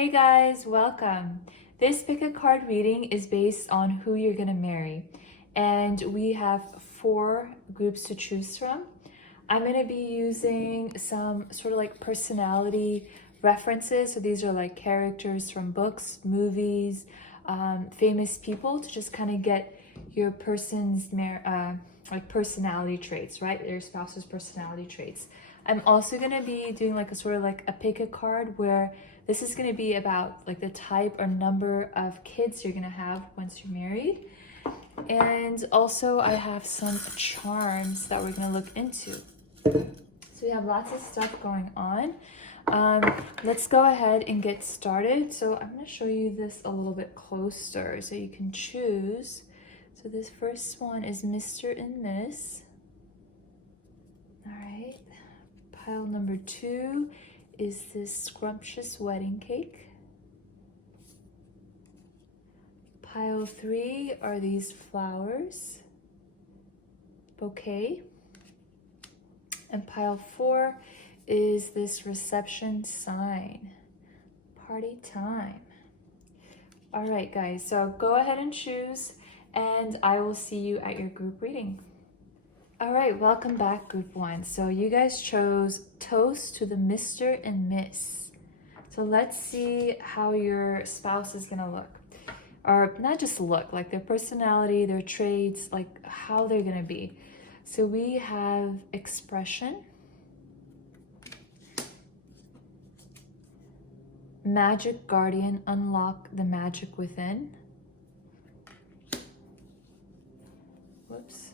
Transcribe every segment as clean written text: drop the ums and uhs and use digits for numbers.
Hey guys, welcome. This pick a card reading is based on who you're gonna marry, and we have 4 groups to choose from. I'm gonna be using some sort of like personality references. So these are like characters from books, movies, famous people to just kind of get your person's like personality traits, right? Their spouse's personality traits. I'm also gonna be doing like a sort of like a pick a card where this is gonna be about like the type or number of kids you're gonna have once you're married. And also I have some charms that we're gonna look into. So we have lots of stuff going on. Let's go ahead and get started. So I'm gonna show you this a little bit closer so you can choose. So this first one is Mr. and Miss. All right. Pile number 2 is this scrumptious wedding cake. Pile 3 are these flowers, bouquet. And pile 4 is this reception sign, party time. All right, guys, so go ahead and choose, and I will see you at your group reading. All right, welcome back, group 1. So you guys chose Toast to the Mr. and Miss. So let's see how your spouse is gonna look. Or not just look, like their personality, their traits, like how they're gonna be. So we have expression, magic guardian, unlock the magic within. Whoops.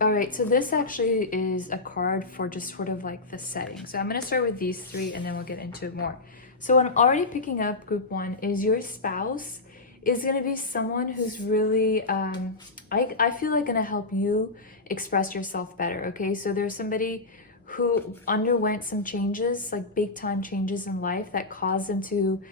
All right, so this actually is a card for just sort of like the setting. So I'm gonna start with these 3 and then we'll get into it more. So what I'm already picking up, group 1, is your spouse is gonna be someone who's really, I feel like gonna help you express yourself better, okay? So there's somebody who underwent some changes, like big time changes in life that caused them to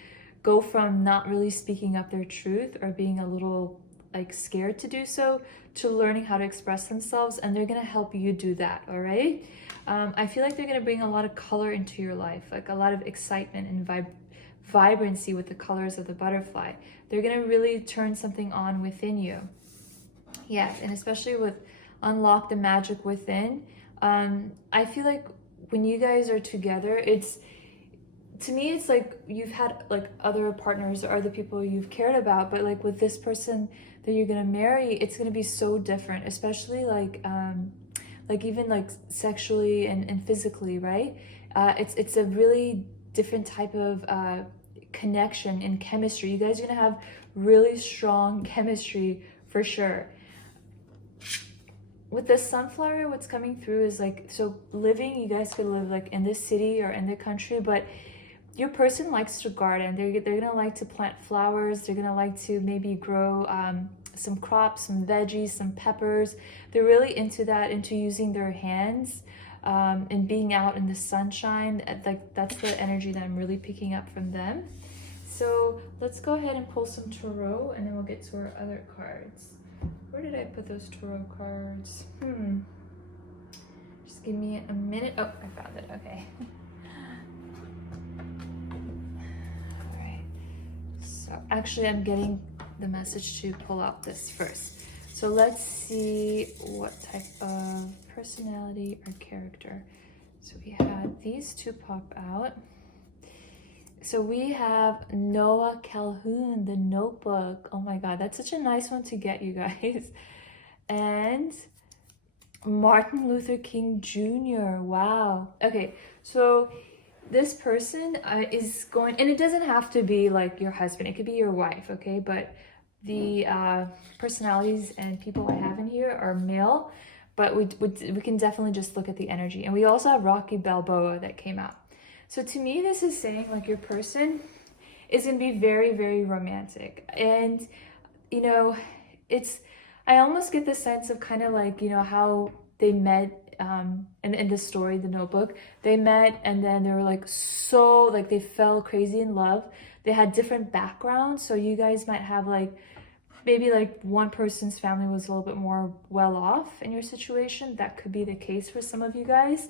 go from not really speaking up their truth or being a little like scared to do so, to learning how to express themselves, and they're gonna help you do that, all right? I feel like they're gonna bring a lot of color into your life, like a lot of excitement and vibrancy with the colors of the butterfly. They're gonna really turn something on within you. Yes, and especially with unlock the magic within. I feel like when you guys are together, to me, it's like you've had like other partners or other people you've cared about, but like with this person that you're gonna marry, it's gonna be so different, especially like even like sexually and physically, right? It's a really different type of connection and chemistry. You guys are gonna have really strong chemistry for sure. With the sunflower, what's coming through is like, so living, you guys could live like in the city or in the country, but your person likes to garden. They're gonna like to plant flowers. They're gonna like to maybe grow some crops, some veggies, some peppers. They're really into that, into using their hands and being out in the sunshine. Like that's the energy that I'm really picking up from them. So let's go ahead and pull some tarot, and then we'll get to our other cards. Where did I put those tarot cards? Just give me a minute. Oh, I found it. Okay. Actually, I'm getting the message to pull out this first. So let's see what type of personality or character. So we had these 2 pop out. So we have Noah Calhoun, The Notebook. Oh my God, that's such a nice one to get, you guys. And Martin Luther King Jr. Wow. Okay, so this person is going, and it doesn't have to be like your husband, it could be your wife, okay? But the personalities and people I have in here are male, but we can definitely just look at the energy. And we also have Rocky Balboa that came out. So to me, this is saying like your person is gonna be very, very romantic. And, you know, I almost get the sense of kind of like, you know, how they met in the story, The Notebook. They met and then they were like so, like they fell crazy in love. They had different backgrounds. So you guys might have like, maybe like one person's family was a little bit more well off in your situation. That could be the case for some of you guys.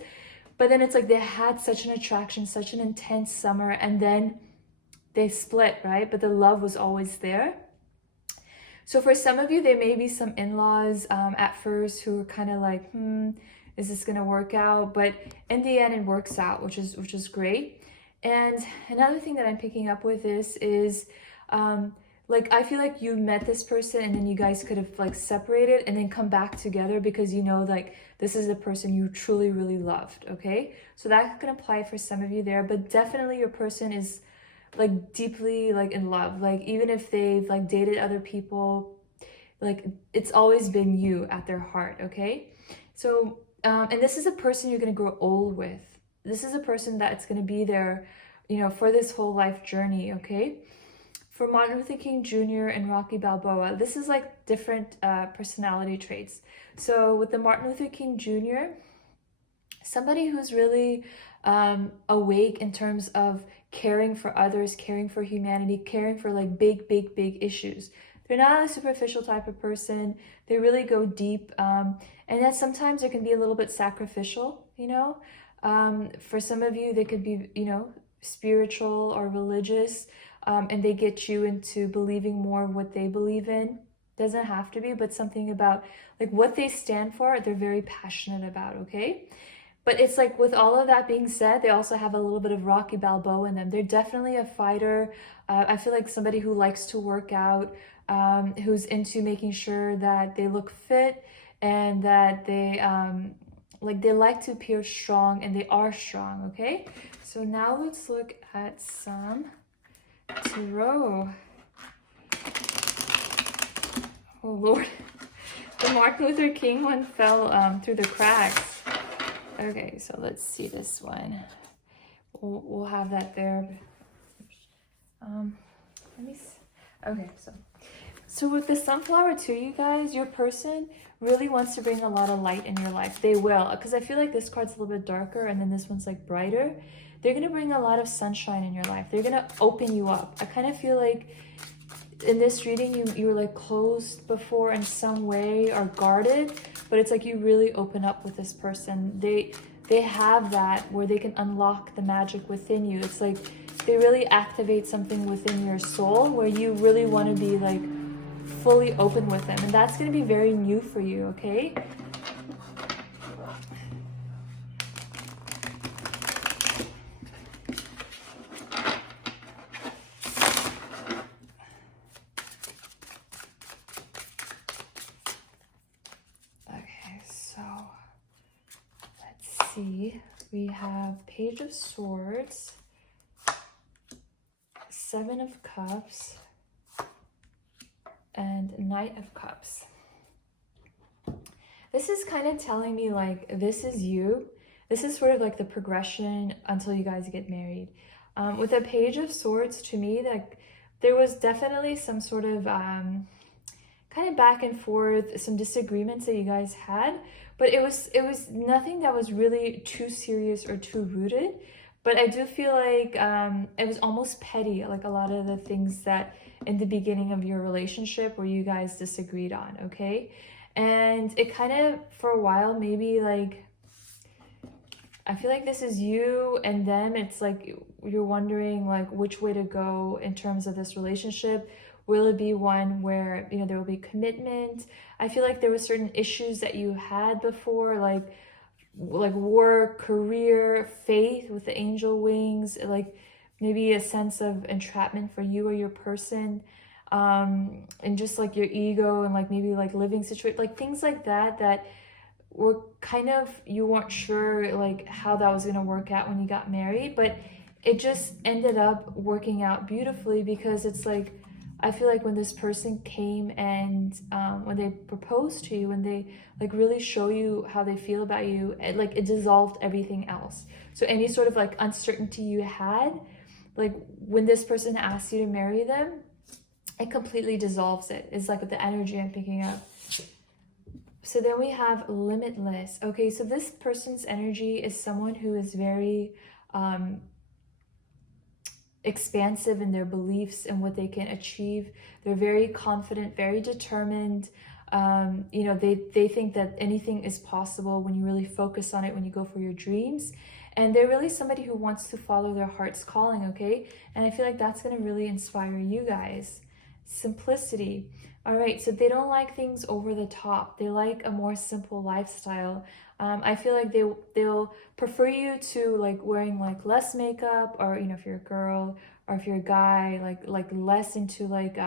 but then it's like they had such an attraction, such an intense summer, and then they split, right? But the love was always there. So for some of you, there may be some in-laws at first who are kind of like, is this gonna work out? But in the end, it works out, which is great. And another thing that I'm picking up with this is like, I feel like you met this person and then you guys could have like separated and then come back together because you know like this is the person you truly really loved. Okay, so that can apply for some of you there, but definitely your person is like deeply like in love. Like even if they've like dated other people, like it's always been you at their heart. Okay, so and this is a person you're gonna grow old with. This is a person that's gonna be there, you know, for this whole life journey. Okay, for Martin Luther King Jr. and Rocky Balboa, this is like different personality traits. So with the Martin Luther King Jr., somebody who's really awake in terms of caring for others, caring for humanity, caring for like big issues. They're not a superficial type of person. They really go deep, and that sometimes it can be a little bit sacrificial, you know. For some of you, they could be, you know, spiritual or religious, and they get you into believing more of what they believe in. Doesn't have to be, but something about like what they stand for, they're very passionate about, okay? But it's like with all of that being said, they also have a little bit of Rocky Balboa in them. They're definitely a fighter. I feel like somebody who likes to work out, who's into making sure that they look fit and that they like to appear strong, and they are strong, okay? So now let's look at some tarot. Oh Lord, the Martin Luther King one fell through the cracks. Okay, so let's see this one. We'll have that there. Let me see. Okay, so with the sunflower too, you guys, your person really wants to bring a lot of light in your life. They will, because I feel like this card's a little bit darker and then this one's like brighter. They're going to bring a lot of sunshine in your life. They're going to open you up. I kind of feel like in this reading, you were like closed before in some way or guarded, but it's like you really open up with this person. They have that where they can unlock the magic within you. It's like they really activate something within your soul where you really want to be like fully open with them, and that's going to be very new for you, okay? See, we have Page of Swords, Seven of Cups, and Knight of Cups. This is kind of telling me like this is you. This is sort of like the progression until you guys get married. With a Page of Swords, to me, like there was definitely some sort of kind of back and forth, some disagreements that you guys had. But it was nothing that was really too serious or too rooted. But I do feel like it was almost petty, like a lot of the things that in the beginning of your relationship where you guys disagreed on, okay? And it kind of, for a while, maybe like, I feel like this is you and them. It's like you're wondering like which way to go in terms of this relationship. Will it be one where, you know, there will be commitment? I feel like there were certain issues that you had before, like work, career, faith with the angel wings, like maybe a sense of entrapment for you or your person, and just like your ego and like maybe like living situation, like things like that that were kind of, you weren't sure like how that was going to work out when you got married, but it just ended up working out beautifully because it's like, I feel like when this person came and when they proposed to you, when they like really show you how they feel about you, it dissolved everything else. So any sort of like uncertainty you had, like when this person asks you to marry them, it completely dissolves it. It's like with the energy I'm picking up. So then we have limitless. Okay, so this person's energy is someone who is very expansive in their beliefs and what they can achieve. They're very confident, very determined. You know, they think that anything is possible when you really focus on it, when you go for your dreams. And they're really somebody who wants to follow their heart's calling, okay? And I feel like that's going to really inspire you guys. Simplicity. All right, so they don't like things over the top. They like a more simple lifestyle. I feel like they'll prefer you to like wearing like less makeup, or you know, if you're a girl or if you're a guy, like less into like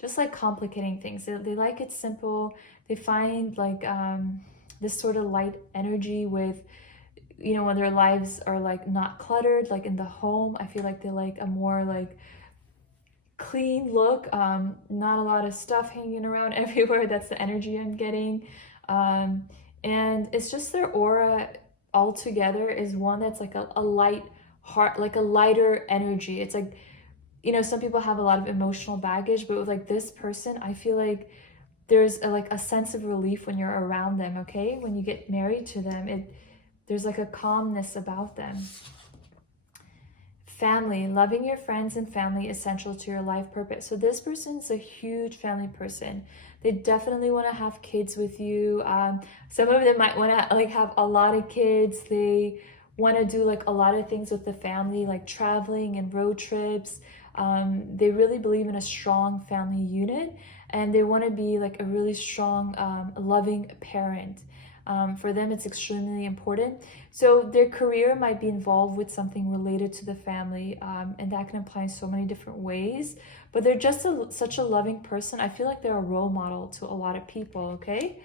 just like complicating things. They like it simple. They find like this sort of light energy with, you know, when their lives are like not cluttered, like in the home. I feel like they like a more like clean look, not a lot of stuff hanging around everywhere. That's the energy I'm getting. And it's just their aura altogether is one that's like a light heart, like a lighter energy. It's like, you know, some people have a lot of emotional baggage, but with like this person, I feel like there's like a sense of relief when you're around them, okay? When you get married to them, there's like a calmness about them. Family, loving your friends and family essential to your life purpose. So this person's a huge family person. They definitely want to have kids with you. Some of them might want to like have a lot of kids. They want to do like a lot of things with the family, like traveling and road trips. They really believe in a strong family unit, and they want to be like a really strong, loving parent. For them, it's extremely important. So their career might be involved with something related to the family, and that can apply in so many different ways. But they're just such a loving person. I feel like they're a role model to a lot of people, okay?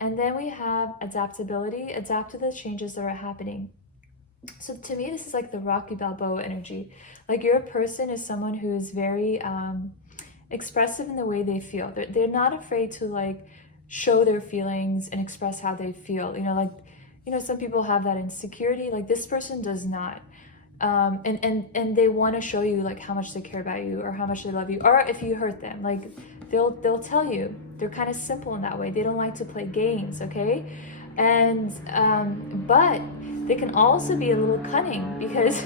And then we have adaptability. Adapt to the changes that are happening. So to me, this is like the Rocky Balboa energy. Like your person is someone who is very expressive in the way they feel. They're not afraid to like show their feelings and express how they feel. You know, like, you know, some people have that insecurity. Like this person does not. And they want to show you like how much they care about you or how much they love you, or if you hurt them, like they'll tell you. They're kind of simple in that way. They don't like to play games, okay? And but they can also be a little cunning, because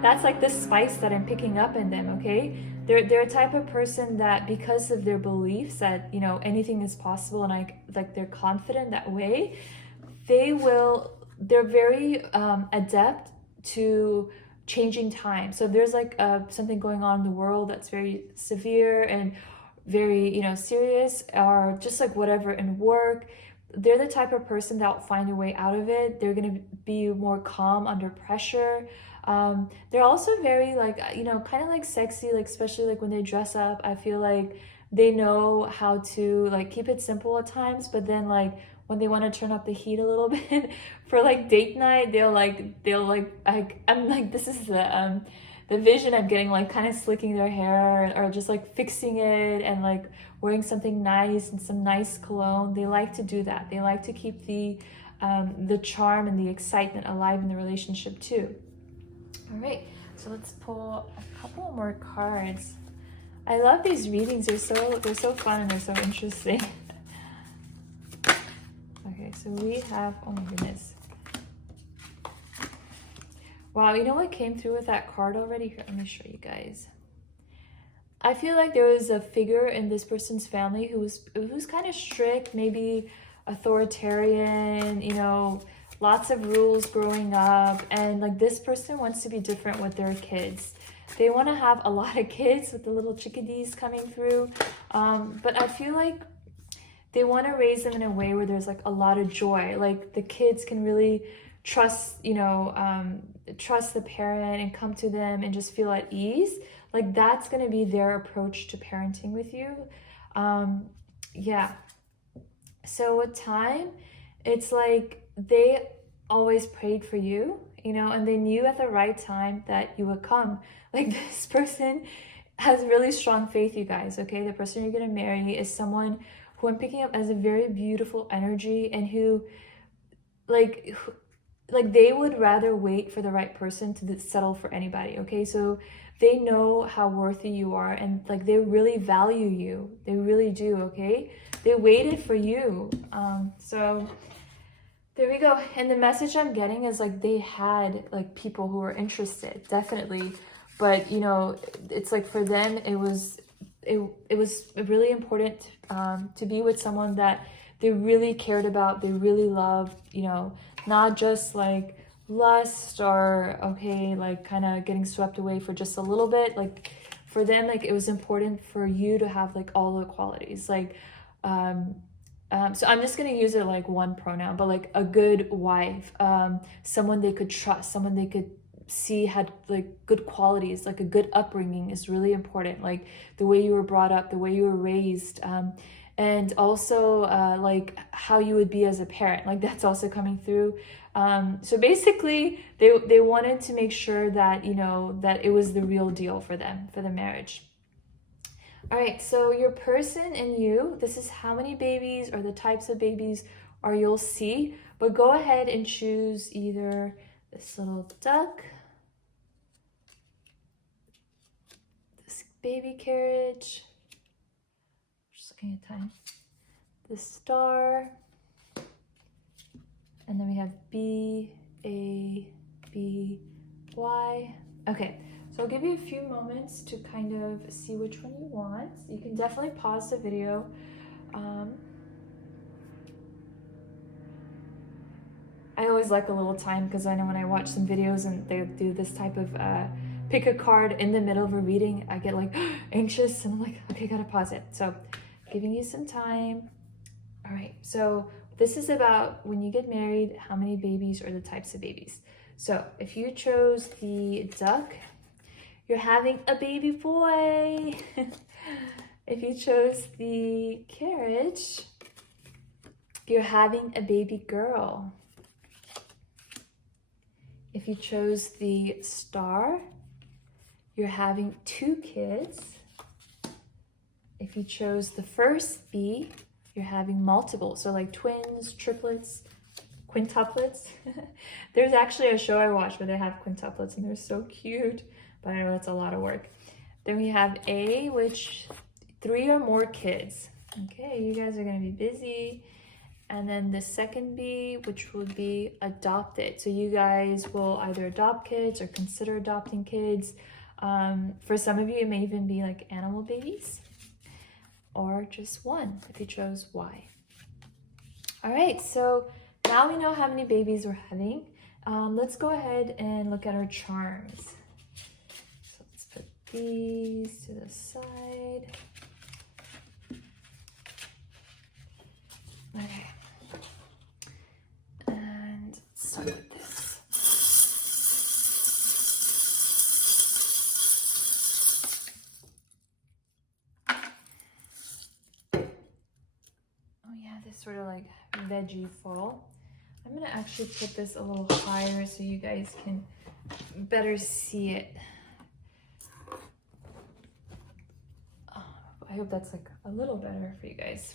that's like the spice that I'm picking up in them, okay? They're a type of person that, because of their beliefs that, you know, anything is possible, and like they're confident that way, they're very adept to changing time. So if there's like something going on in the world that's very severe and very, you know, serious, or just like whatever in work, they're the type of person that will find a way out of it. They're going to be more calm under pressure. They're also very like, you know, kind of like sexy, like especially like when they dress up. I feel like they know how to like keep it simple at times, but then like when they want to turn up the heat a little bit for like date night, they'll like I'm like, this is the vision I'm getting, like kind of slicking their hair or just like fixing it and like wearing something nice and some nice cologne. They like to do that. They like to keep the charm and the excitement alive in the relationship too. All right, so let's pull a couple more cards. I love these readings. They're so fun and they're so interesting. Okay, so we have, oh my goodness. Wow, you know what came through with that card already? Here, let me show you guys. I feel like there was a figure in this person's family who was kind of strict, maybe authoritarian, you know, lots of rules growing up. And like this person wants to be different with their kids. They want to have a lot of kids with the little chickadees coming through. But I feel like they want to raise them in a way where there's like a lot of joy. Like the kids can really trust, you know, trust the parent and come to them and just feel at ease. Like that's going to be their approach to parenting with you. Yeah. So with time, it's like they always prayed for you, you know, and they knew at the right time that you would come. Like this person has really strong faith, you guys, okay? The person you're going to marry is someone who I'm picking up as a very beautiful energy, and who like they would rather wait for the right person to settle for anybody, okay? So they know how worthy you are, and like they really value you. They really do, okay? They waited for you. So there we go. And the message I'm getting is like they had like people who were interested, definitely. But, you know, it's like for them, it was it was really important to be with someone that they really cared about, they really loved, you know, not just like lust or okay, like kind of getting swept away for just a little bit. Like for them, like it was important for you to have like all the qualities, like so I'm just gonna use it like one pronoun, but like a good wife, someone they could trust, someone they could see had like good qualities, like a good upbringing is really important, like the way you were brought up, the way you were raised, and also like how you would be as a parent, like that's also coming through. So basically they wanted to make sure that, you know, that it was the real deal for them, for the marriage. All right, so your person and you, this is how many babies or the types of babies are you'll see, but go ahead and choose either this little duck, this baby carriage, just looking at time, the star, and then we have B, A, B, Y. Okay, so I'll give you a few moments to kind of see which one you want. You can definitely pause the video. I always like a little time because I know when I watch some videos and they do this type of pick a card in the middle of a reading, I get like anxious and I'm like, okay, gotta pause it. So giving you some time. All right, so this is about when you get married, how many babies or the types of babies. So if you chose the duck, you're having a baby boy. If you chose the carriage, you're having a baby girl. If you chose the star, you're having 2 kids. If you chose the first B, you're having multiple, so like twins, triplets, quintuplets. There's actually a show I watched where they have quintuplets and they're so cute, but I know that's a lot of work. Then we have A, which 3 or more kids. Okay, you guys are gonna be busy. And then the second B, which would be adopted. So you guys will either adopt kids or consider adopting kids. For some of you, it may even be like animal babies, or just one if you chose Y. All right, so now we know how many babies we're having. Let's go ahead and look at our charms. So let's put these to the side. Okay. And let's start with this. This sort of like veggie fall. I'm gonna actually put this a little higher so you guys can better see it. I hope that's like a little better for you guys.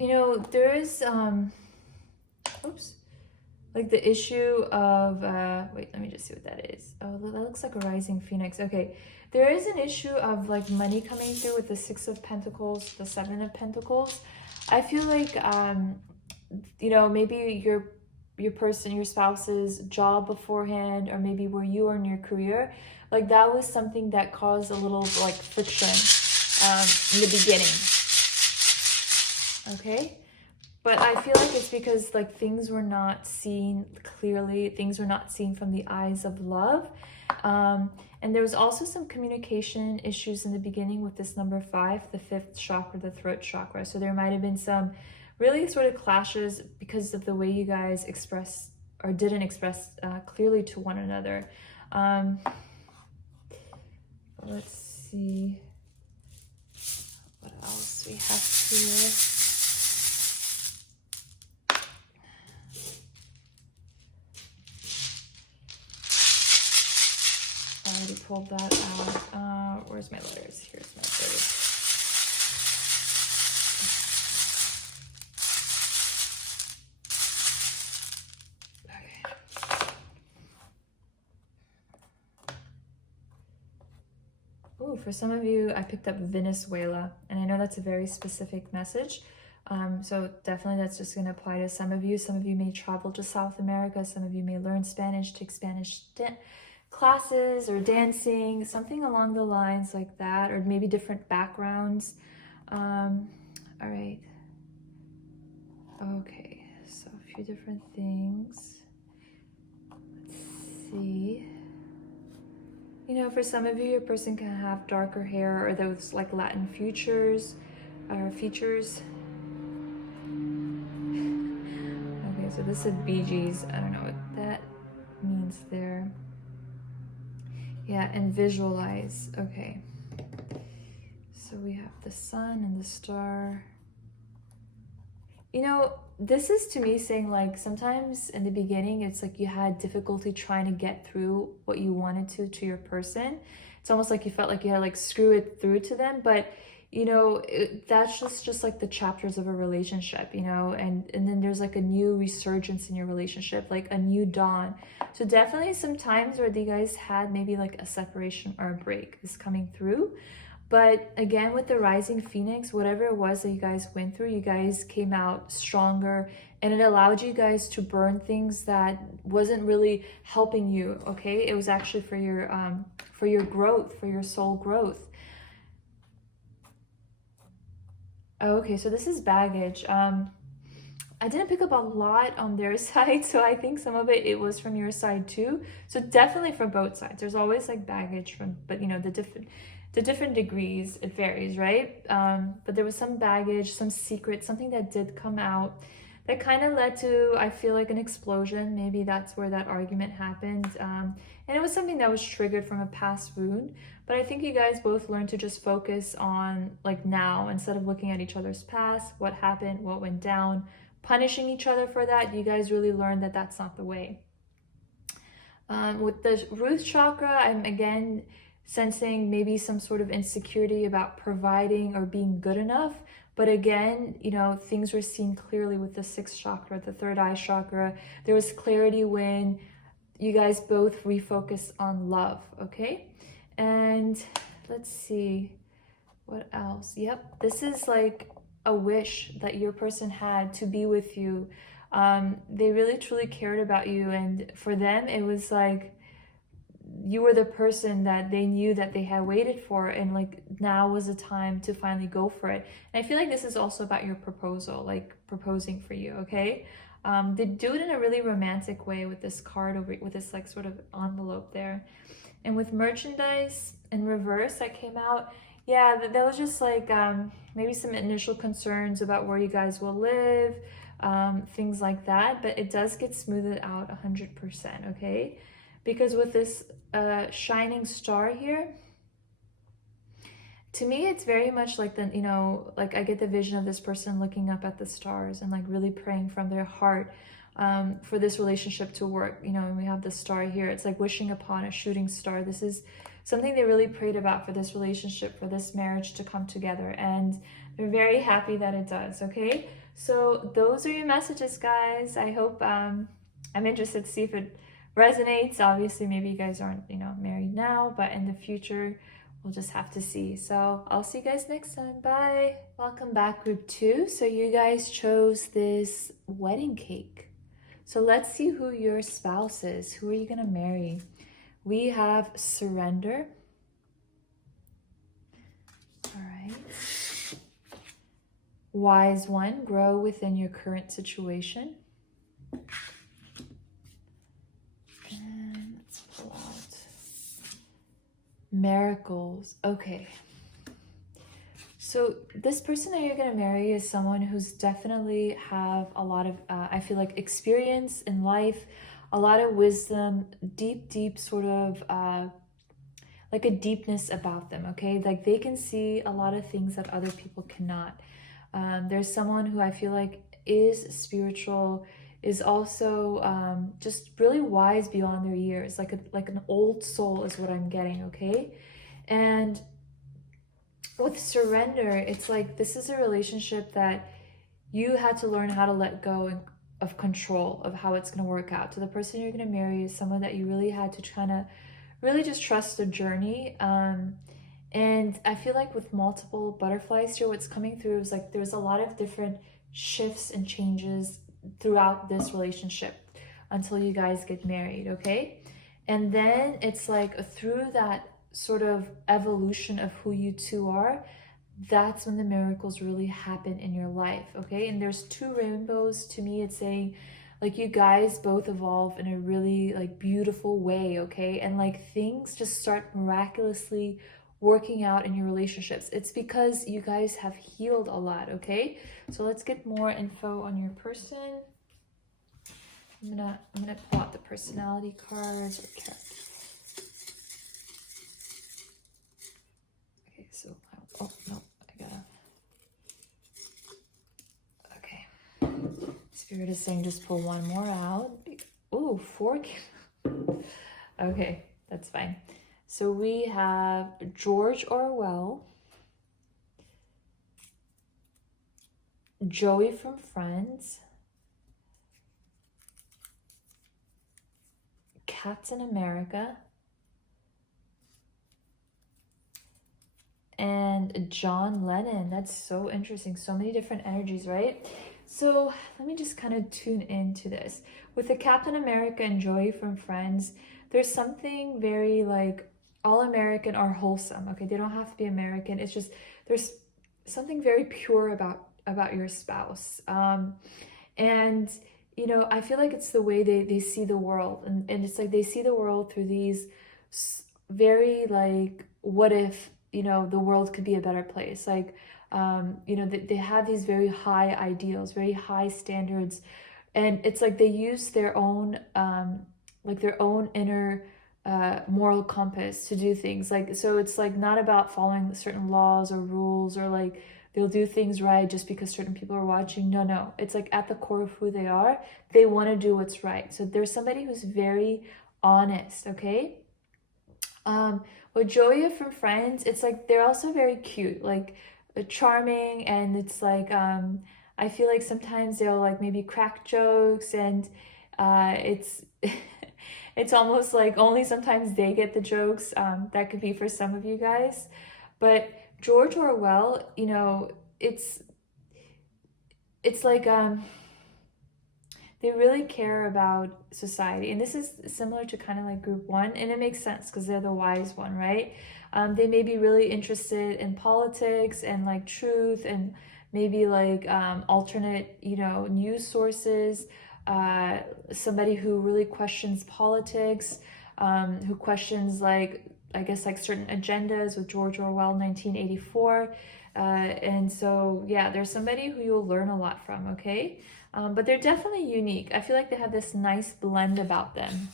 You know, there is, oops, like the issue of, wait, let me just see what that is. Oh, that looks like a rising phoenix. Okay, there is an issue of like money coming through with the 6 of Pentacles, the 7 of Pentacles. I feel like, you know, maybe your person, your spouse's job beforehand, or maybe where you are in your career, like that was something that caused a little like friction in the beginning. Okay, but I feel like it's because like things were not seen clearly, things were not seen from the eyes of love, and there was also some communication issues in the beginning with this number 5, the 5th chakra, the throat chakra. So there might have been some really sort of clashes because of the way you guys expressed or didn't express clearly to one another. Let's see what else we have here. I already pulled that out. Where's my letters? Here's my letters. for some of you, I picked up Venezuela, and I know that's a very specific message. So definitely that's just going to apply to some of you. Some of you may travel to South America. Some of you may learn Spanish, take Spanish classes or dancing, something along the lines like that, or maybe different backgrounds. All right. Okay, so a few different things. Let's see. You know, for some of you, your person can have darker hair or those like Latin features. Okay, so this is Bee Gees. I don't know what that means there. Yeah, and visualize. Okay. So we have the sun and the star. You know, this is to me saying like sometimes in the beginning, it's like you had difficulty trying to get through what you wanted to your person. It's almost like you felt like you had to like screw it through to them, but you know, that's just like the chapters of a relationship, you know, and then there's like a new resurgence in your relationship, like a new dawn. So definitely some times where you guys had maybe like a separation or a break is coming through. But again, with the rising phoenix, whatever it was that you guys went through, you guys came out stronger, and it allowed you guys to burn things that wasn't really helping you. Okay, it was actually for your growth, for your soul growth. Okay, so this is baggage. I didn't pick up a lot on their side, so I think some of it was from your side too. So definitely from both sides. There's always like baggage from, but you know, the different degrees, it varies, right? But there was some baggage, some secret, something that did come out that kind of led to, I feel like, an explosion. Maybe that's where that argument happened. And it was something that was triggered from a past wound. But I think you guys both learned to just focus on like now instead of looking at each other's past, what happened, what went down, punishing each other for that. You guys really learned that that's not the way. With the root chakra, I'm again sensing maybe some sort of insecurity about providing or being good enough. But again, you know, things were seen clearly with the sixth chakra, the third eye chakra. There was clarity when you guys both refocus on love, okay? And let's see, what else? Yep, this is like a wish that your person had to be with you. They really truly cared about you, and for them, it was like you were the person that they knew that they had waited for, and like now was the time to finally go for it. And I feel like this is also about your proposal, like proposing for you, okay? They do it in a really romantic way with this card over, with this like sort of envelope there. And with merchandise in reverse that came out, yeah, that was just like maybe some initial concerns about where you guys will live, things like that, but it does get smoothed out 100%, okay? Because with this shining star here, to me, it's very much like the, you know, like I get the vision of this person looking up at the stars and like really praying from their heart for this relationship to work. You know, and we have the star here. It's like wishing upon a shooting star. This is something they really prayed about for this relationship, for this marriage to come together. And they're very happy that it does, okay? So those are your messages, guys. I hope, I'm interested to see if it resonates. Obviously, maybe you guys aren't, you know, married now, but in the future, we'll just have to see. So I'll see you guys next time. Bye. Welcome back, group 2. So you guys chose this wedding cake. So let's see who your spouse is. Who are you going to marry? We have surrender. All right. Wise one, grow within your current situation. And let's pull out miracles. Okay. So this person that you're going to marry is someone who's definitely have a lot of, I feel like, experience in life, a lot of wisdom, deep sort of, like a deepness about them, okay? Like they can see a lot of things that other people cannot. There's someone who I feel like is spiritual, is also just really wise beyond their years, like an old soul is what I'm getting, okay? And with surrender, it's like this is a relationship that you had to learn how to let go of control of how it's going to work out. So the person you're going to marry is someone that you really had to kind of really just trust the journey. And I feel like with multiple butterflies here, what's coming through is like there's a lot of different shifts and changes throughout this relationship until you guys get married, okay? And then it's like through that sort of evolution of who you two are, that's when the miracles really happen in your life, okay? And there's two rainbows. To me, it's saying like you guys both evolve in a really like beautiful way, okay? And like things just start miraculously working out in your relationships. It's because you guys have healed a lot, okay? So let's get more info on your person. I'm gonna pull out the personality cards. Okay. Okay, so oh no, I gotta. Okay. Spirit is saying just pull one more out. Oh, 4. Okay, that's fine. So we have George Orwell, Joey from Friends, Captain America, and John Lennon. That's so interesting. So many different energies, right? So let me just kind of tune into this. With the Captain America and Joey from Friends, there's something very like all American are wholesome, okay? They don't have to be American. It's just there's something very pure about your spouse. And you know, I feel like it's the way they see the world, and it's like they see the world through these very like, what if, you know, the world could be a better place? Like, you know, they have these very high ideals, very high standards, and it's like they use their own like their own inner moral compass to do things. Like, so it's like not about following certain laws or rules, or like they'll do things right just because certain people are watching. No, it's like at the core of who they are, they want to do what's right. So there's somebody who's very honest, okay? With Joey from Friends, it's like they're also very cute, like charming, and it's like I feel like sometimes they'll like maybe crack jokes, and it's it's almost like only sometimes they get the jokes. That could be for some of you guys, but George Orwell, you know, it's like they really care about society, and this is similar to kind of like group 1, and it makes sense because they're the wise one, right? They may be really interested in politics and like truth, and maybe like alternate, you know, news sources. Somebody who really questions politics, who questions like, I guess, like certain agendas with George Orwell 1984. And so yeah, there's somebody who you'll learn a lot from, okay? But they're definitely unique. I feel like they have this nice blend about them.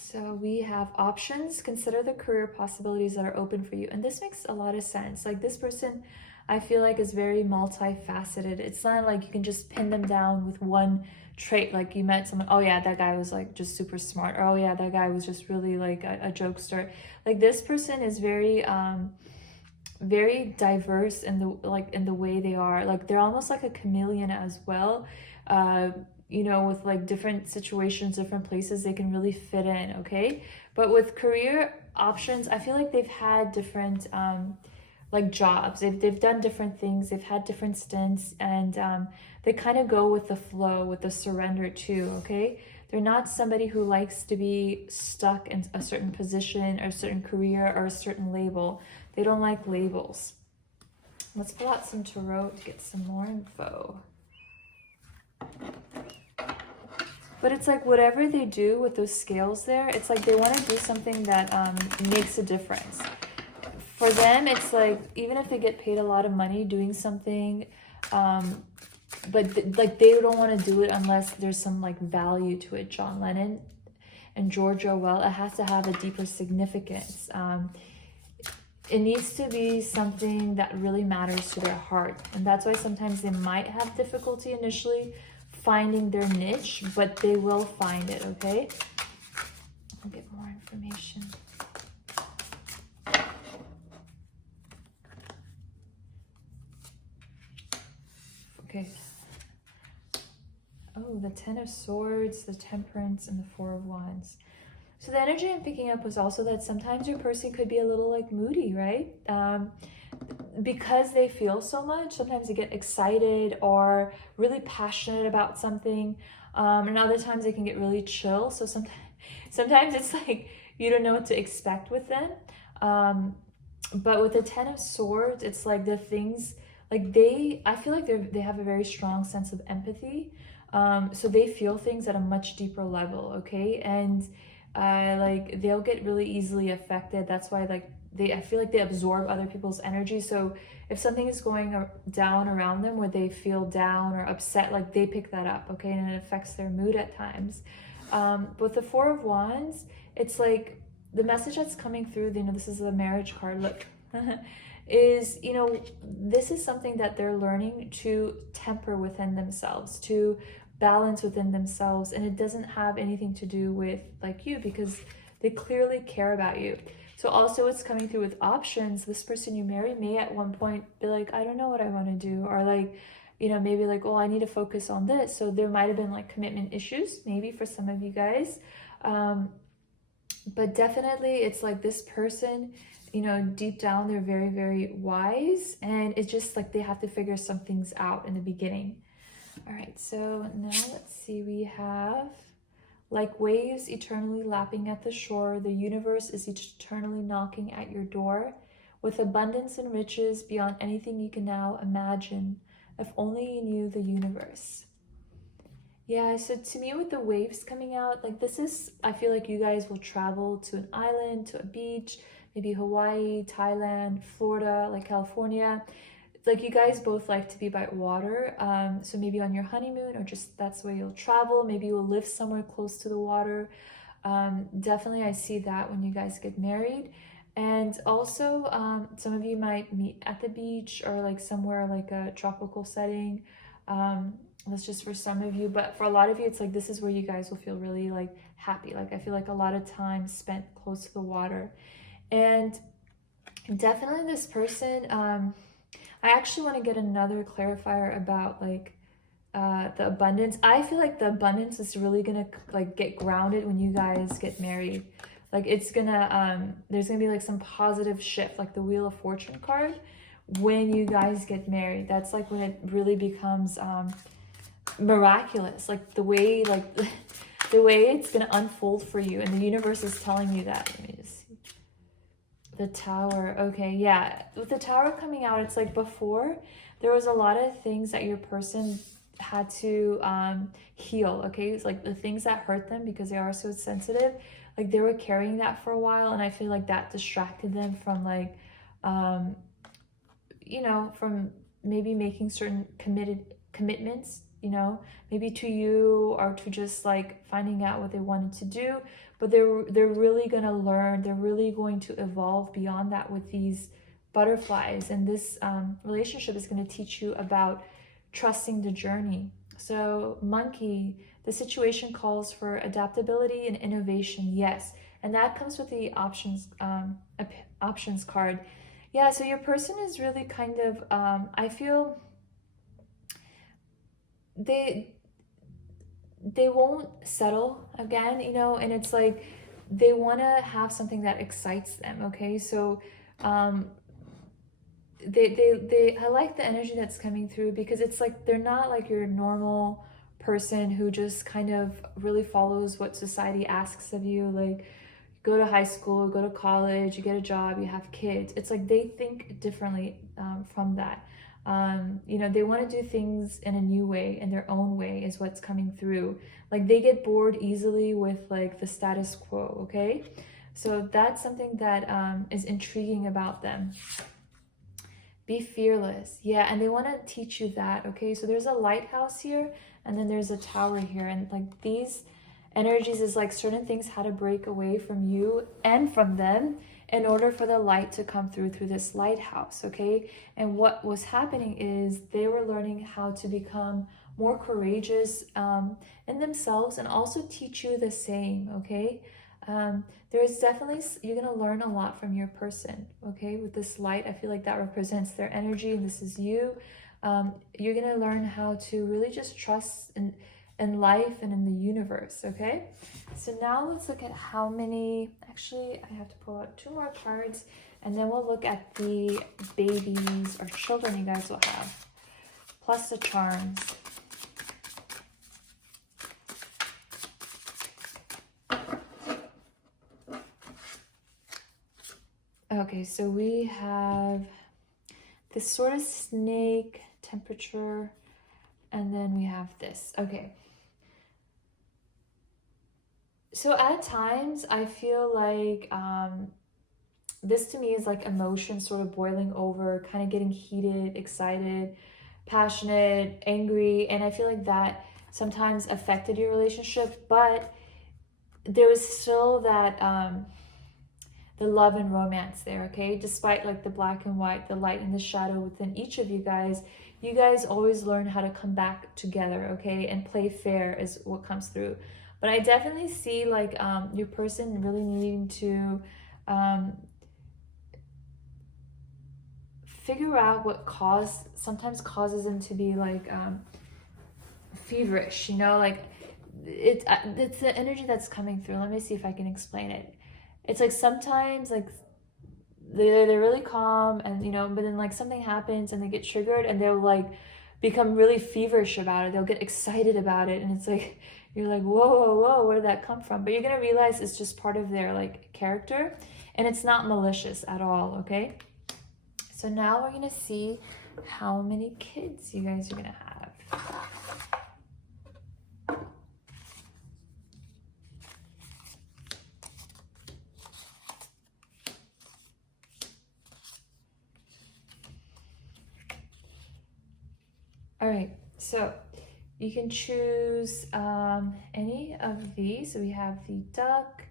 So we have options. Consider the career possibilities that are open for you. And this makes a lot of sense. Like this person, I feel like, is very multifaceted. It's not like you can just pin them down with one trait. Like you met someone, oh yeah, that guy was like just super smart. Or oh yeah, that guy was just really like a jokester. Like this person is very very diverse in the way they are. Like they're almost like a chameleon as well. You know, with like different situations, different places, they can really fit in, okay? But with career options, I feel like they've had different like jobs. They've done different things, they've had different stints, and they kind of go with the flow, with the surrender too, okay? They're not somebody who likes to be stuck in a certain position or a certain career or a certain label. They don't like labels. Let's pull out some tarot to get some more info. But it's like whatever they do with those scales there, it's like they want to do something that makes a difference. For them, it's like, even if they get paid a lot of money doing something, but like they don't want to do it unless there's some like value to it. John Lennon and George Orwell, it has to have a deeper significance. It needs to be something that really matters to their heart. And that's why sometimes they might have difficulty initially finding their niche, but they will find it, okay? I'll get more information. Okay. Oh, the 10 of Swords, the Temperance, and the 4 of Wands. So the energy I'm picking up was also that sometimes your person could be a little like moody, right? Because they feel so much, sometimes they get excited or really passionate about something, and other times they can get really chill. So sometimes it's like you don't know what to expect with them. But with the Ten of Swords, it's like the things like I feel like they have a very strong sense of empathy. So they feel things at a much deeper level, okay? And like they'll get really easily affected. That's why like I feel like they absorb other people's energy. So if something is going down around them where they feel down or upset, like they pick that up, okay? And it affects their mood at times. With the Four of Wands, it's like the message that's coming through, you know, this is the marriage card, look, is, you know, this is something that they're learning to temper within themselves, to balance within themselves. And it doesn't have anything to do with like you, because they clearly care about you. So also what's coming through with options, this person you marry may at one point be like, I don't know what I want to do. Or like, you know, maybe like, well, I need to focus on this. So there might have been like commitment issues, maybe for some of you guys. But definitely it's like this person, you know, deep down, they're very, very wise. And it's just like they have to figure some things out in the beginning. All right, so now let's see, we have like waves eternally lapping at the shore, the universe is eternally knocking at your door with abundance and riches beyond anything you can now imagine. If only you knew the universe. Yeah, so to me with the waves coming out, like this is, I feel like you guys will travel to an island, to a beach, maybe Hawaii, Thailand, Florida, like California. Like you guys both like to be by water, so maybe on your honeymoon or just that's where you'll travel. Maybe you'll live somewhere close to the water. Definitely I see that when you guys get married. And also some of you might meet at the beach or like somewhere like a tropical setting. That's just for some of you, but for a lot of you it's like this is where you guys will feel really like happy. Like I feel like a lot of time spent close to the water. And definitely this person, I actually want to get another clarifier about like the abundance. I feel like the abundance is really gonna like get grounded when you guys get married. Like it's gonna there's gonna be like some positive shift, like the Wheel of Fortune card when you guys get married. That's like when it really becomes miraculous, like the way the way it's gonna unfold for you, and the universe is telling you that. Let me just see. The Tower. Okay, yeah, with the Tower coming out, it's like before there was a lot of things that your person had to heal. Okay, it's like the things that hurt them because they are so sensitive, like they were carrying that for a while, and I feel like that distracted them from like you know, from maybe making certain commitments, you know, maybe to you or to just like finding out what they wanted to do. But they're really gonna learn, they're really going to evolve beyond that with these butterflies. And this relationship is gonna teach you about trusting the journey. So monkey, the situation calls for adaptability and innovation, yes. And that comes with the options card. Yeah, so your person is really kind of, I feel they won't settle again, you know, and it's like they want to have something that excites them. Okay, so I like the energy that's coming through, because it's like they're not like your normal person who just kind of really follows what society asks of you, like go to high school, go to college, you get a job, you have kids. It's like they think differently from that. You know, they want to do things in a new way, in their own way, is what's coming through. Like they get bored easily with like the status quo, okay? So that's something that is intriguing about them. Be fearless. Yeah, and they want to teach you that, okay? So there's a lighthouse here, and then there's a tower here, and like these energies is like certain things had to break away from you and from them in order for the light to come through this lighthouse, okay? And what was happening is they were learning how to become more courageous in themselves, and also teach you the same, okay? There's definitely, you're gonna learn a lot from your person, okay? With this light, I feel like that represents their energy, and this is you. You're gonna learn how to really just trust in life and in the universe, okay? So now let's look at how many, actually I have to pull out 2 more cards, and then we'll look at the babies or children you guys will have, plus the charms. Okay, so we have this sort of snake temperature, and then we have this. Okay. So at times I feel like this to me is like emotion sort of boiling over, kind of getting heated, excited, passionate, angry, and I feel like that sometimes affected your relationship, but there was still that the love and romance there, okay? Despite like the black and white, the light and the shadow within each of you guys always learn how to come back together, okay? And play fair is what comes through. But I definitely see like your person really needing to figure out what sometimes causes them to be like feverish, you know, like it's the energy that's coming through. Let me see if I can explain it. It's like sometimes like they're really calm, and you know, but then like something happens and they get triggered and they'll like become really feverish about it. They'll get excited about it, and it's like you're like, whoa, where did that come from? But you're gonna realize it's just part of their like character, and it's not malicious at all, okay? So now we're gonna see how many kids you guys are gonna have. All right, so you can choose any of these. So we have the duck,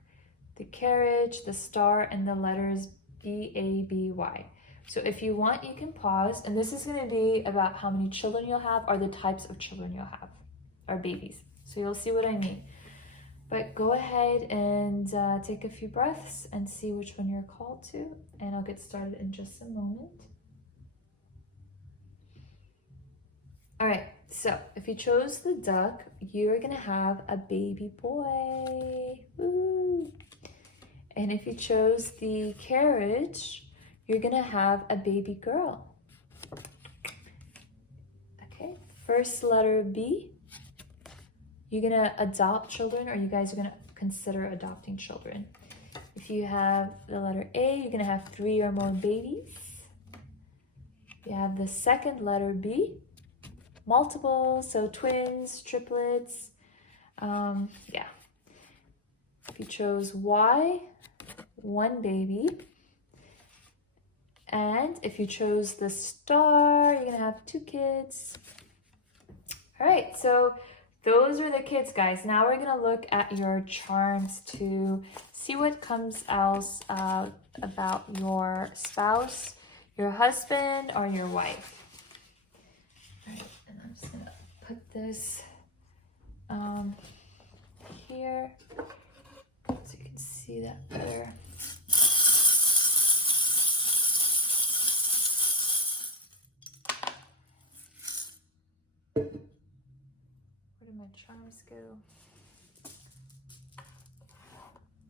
the carriage, the star, and the letters BABY. So if you want, you can pause, and this is going to be about how many children you'll have or the types of children you'll have, or babies. So you'll see what I mean. But go ahead and take a few breaths and see which one you're called to, and I'll get started in just a moment. All right, so if you chose the duck, you're gonna have a baby boy. Woo. And if you chose the carriage, you're gonna have a baby girl. Okay, first letter B, you're gonna adopt children, or you guys are gonna consider adopting children. If you have the letter A, you're gonna have 3 or more babies. You have the second letter B, multiple, so twins, triplets, yeah. If you chose Y, 1 baby. And if you chose the star, you're gonna have 2 kids. All right, so those are the kids, guys. Now we're gonna look at your charms to see what comes else about your spouse, your husband, or your wife. All right, and I'm just gonna put this here so you can see that better. Where did my charms go?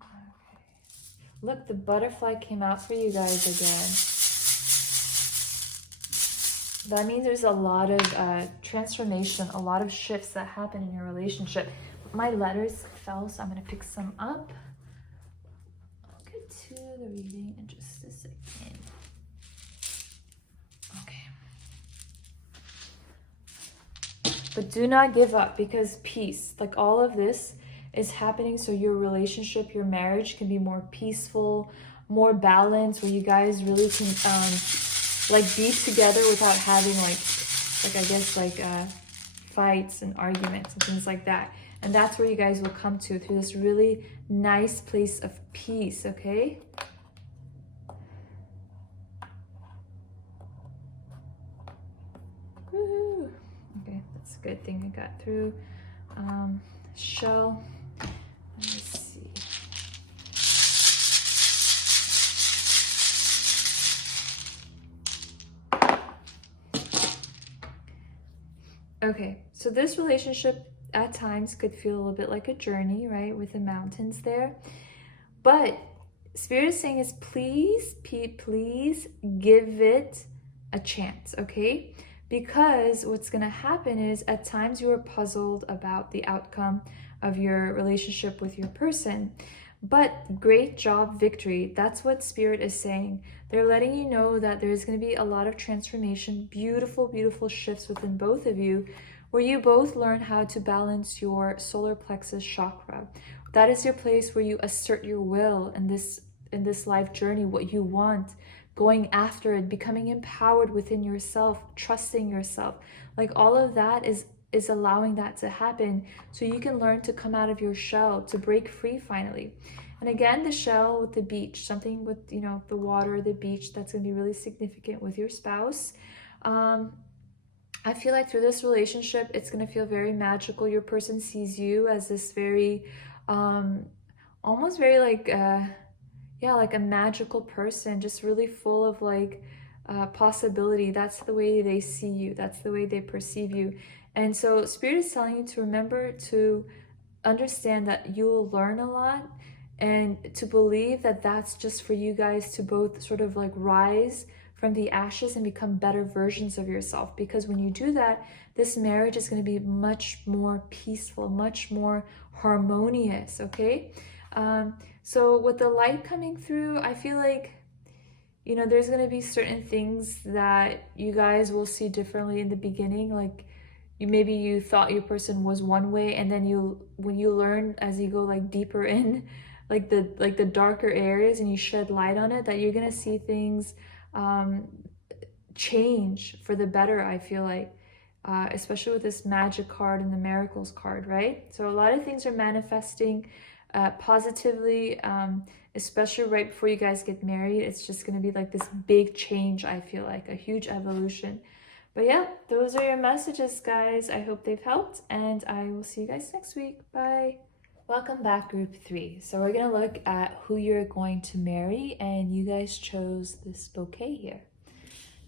Okay. Look, the butterfly came out for you guys again. That means there's a lot of transformation, a lot of shifts that happen in your relationship. My letters fell, so I'm going to pick some up. I'll get to the reading in just a second. Okay. But do not give up, because peace, like all of this is happening so your relationship, your marriage can be more peaceful, more balanced, where you guys really can like be together without having like I guess like fights and arguments and things like that. And that's where you guys will come to through this really nice place of peace, okay? Woohoo! Okay, that's a good thing I got through. Shell. Let's see. Okay, so this relationship at times could feel a little bit like a journey, right, with the mountains there. But Spirit is saying is please, please give it a chance, okay? Because what's going to happen is at times you are puzzled about the outcome of your relationship with your person. But great job, victory. That's what Spirit is saying. They're letting you know that there's going to be a lot of transformation, beautiful, beautiful shifts within both of you, where you both learn how to balance your solar plexus chakra. That is your place where you assert your will in this life journey, what you want, going after it, becoming empowered within yourself, trusting yourself. Like all of that is allowing that to happen so you can learn to come out of your shell, to break free finally. And again, the shell with the beach, something with, you know, the water, the beach, that's going to be really significant with your spouse. I feel like through this relationship, it's going to feel very magical. Your person sees you as this very, almost very like, yeah, like a magical person, just really full of like possibility. That's the way they see you. That's the way they perceive you. And so Spirit is telling you to remember to understand that you will learn a lot, and to believe that that's just for you guys to both sort of like rise from the ashes and become better versions of yourself. Because when you do that, this marriage is going to be much more peaceful, much more harmonious, okay? So with the light coming through, I feel like, you know, there's going to be certain things that you guys will see differently in the beginning. Like maybe you thought your person was one way, and then when you learn as you go like deeper in like the darker areas and you shed light on it, that you're going to see things change for the better, I feel like. Especially with this magic card and the miracles card, right? So a lot of things are manifesting positively, especially right before you guys get married. It's just going to be like this big change, I feel like, a huge evolution. But yeah, those are your messages, guys. I hope they've helped, and I will see you guys next week. Bye. Welcome back, group 3. So we're going to look at who you're going to marry, and you guys chose this bouquet here.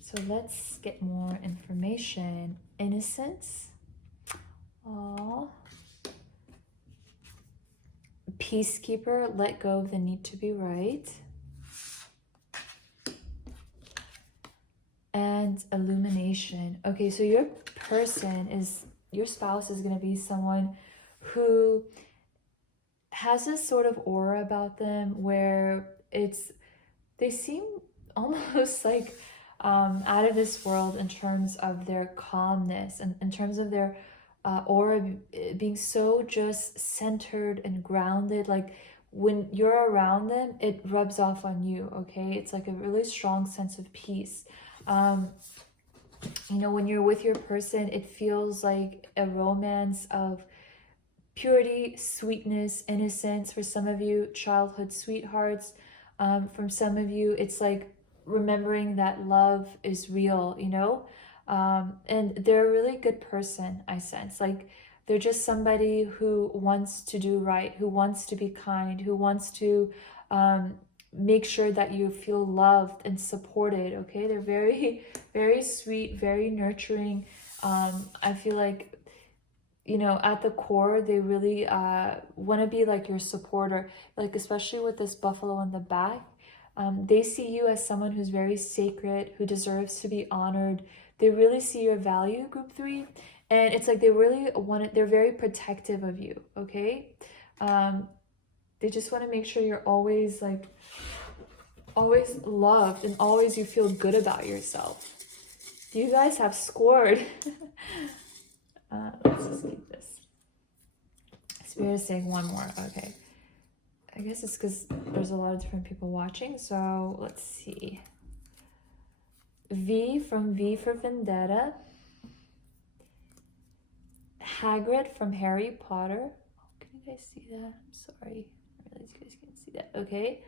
So let's get more information. Innocence. Aww. Peacekeeper, let go of the need to be right. And illumination. Okay, so your spouse is going to be someone who has this sort of aura about them where they seem almost like out of this world in terms of their calmness and in terms of their aura being so just centered and grounded. Like when you're around them, it rubs off on you, okay? It's like a really strong sense of peace. You know, when you're with your person, it feels like a romance of purity, sweetness, innocence. For some of you, childhood sweethearts. From some of you, it's like remembering that love is real, you know? And they're a really good person, I sense. Like they're just somebody who wants to do right, who wants to be kind, who wants to make sure that you feel loved and supported, okay? They're very, very sweet, very nurturing. I feel like, you know, at the core, they really want to be like your supporter, like especially with this buffalo in the back. They see you as someone who's very sacred, who deserves to be honored. They really see your value, group 3. And it's like they really want it. They're very protective of you, okay? They just want to make sure you're always loved and always you feel good about yourself. You guys have scored. Let's just keep this. Spirit is saying one more. Okay. I guess it's because there's a lot of different people watching. So let's see. V from V for Vendetta. Hagrid from Harry Potter. Oh, can you guys see that? I'm sorry. I realize you guys can't see that. Okay.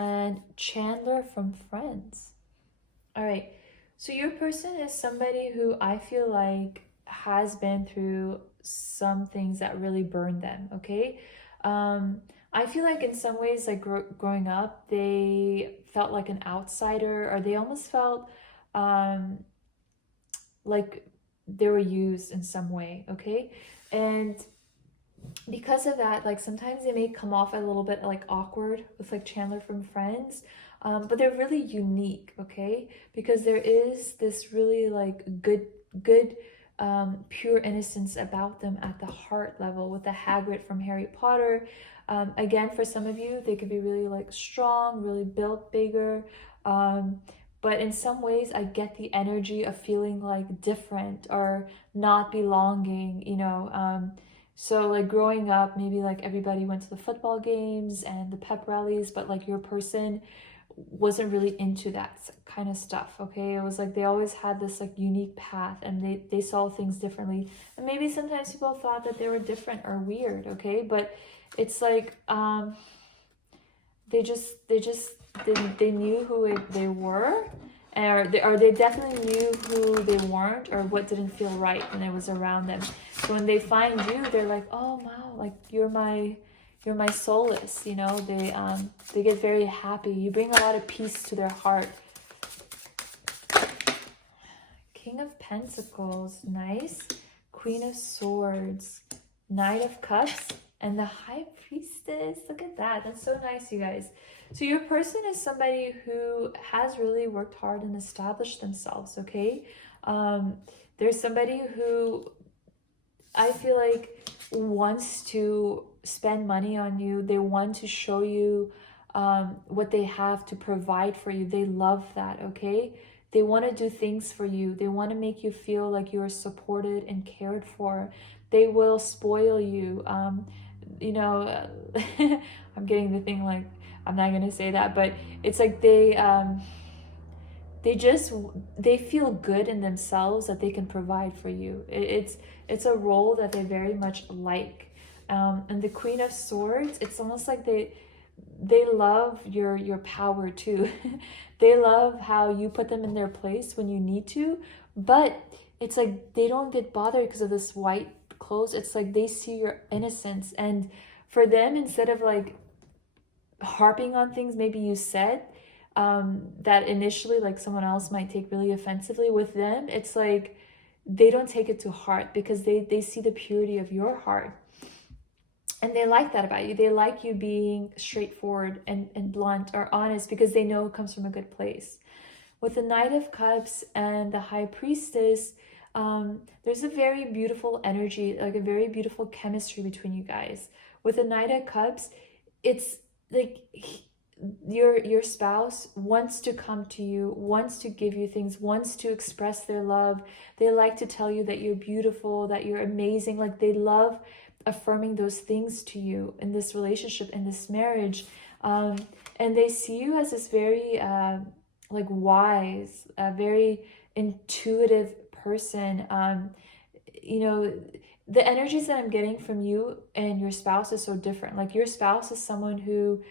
And Chandler from Friends. All right. So your person is somebody who I feel like has been through some things that really burned them, okay? I feel like in some ways, like growing up, they felt like an outsider, or they almost felt um, like they were used in some way, okay? And because of that, like sometimes they may come off a little bit like awkward with like Chandler from Friends, but they're really unique, okay? Because there is this really like good, pure innocence about them at the heart level, with the Hagrid from Harry Potter. Again, for some of you, they could be really like strong, really built bigger. But in some ways, I get the energy of feeling like different or not belonging, you know. So like growing up, maybe like everybody went to the football games and the pep rallies, but like your person wasn't really into that kind of stuff, okay? It was like they always had this like unique path, and they saw things differently. And maybe sometimes people thought that they were different or weird, okay? But it's like they knew they were, or they definitely knew who they weren't, or what didn't feel right when it was around them. So when they find you, they're like, oh wow, like you're my solace, you know. They get very happy. You bring a lot of peace to their heart. King of Pentacles, nice. Queen of Swords, Knight of Cups, and the High Priestess. Look at that. That's so nice, you guys. So your person is somebody who has really worked hard and established themselves, okay? There's somebody who I feel like wants to spend money on you. They want to show you what they have to provide for you. They love that, okay? They want to do things for you. They want to make you feel like you are supported and cared for. They will spoil you. You know, I'm getting the thing like, I'm not going to say that, but it's like they feel good in themselves that they can provide for you. It's a role that they very much like. And the Queen of Swords, it's almost like they love your power too. They love how you put them in their place when you need to, but it's like they don't get bothered because of this white clothes. It's like they see your innocence, and for them, instead of like harping on things maybe you said that initially like someone else might take really offensively, with them it's like they don't take it to heart, because they see the purity of your heart. And they like that about you. They like you being straightforward and blunt or honest, because they know it comes from a good place. With the Knight of Cups and the High Priestess, there's a very beautiful energy, like a very beautiful chemistry between you guys. With the Knight of Cups, it's like your spouse wants to come to you, wants to give you things, wants to express their love. They like to tell you that you're beautiful, that you're amazing. Like they love affirming those things to you in this relationship, in this marriage. And they see you as this very like wise, very intuitive person. You know, the energies that I'm getting from you and your spouse is so different. Like your spouse is someone who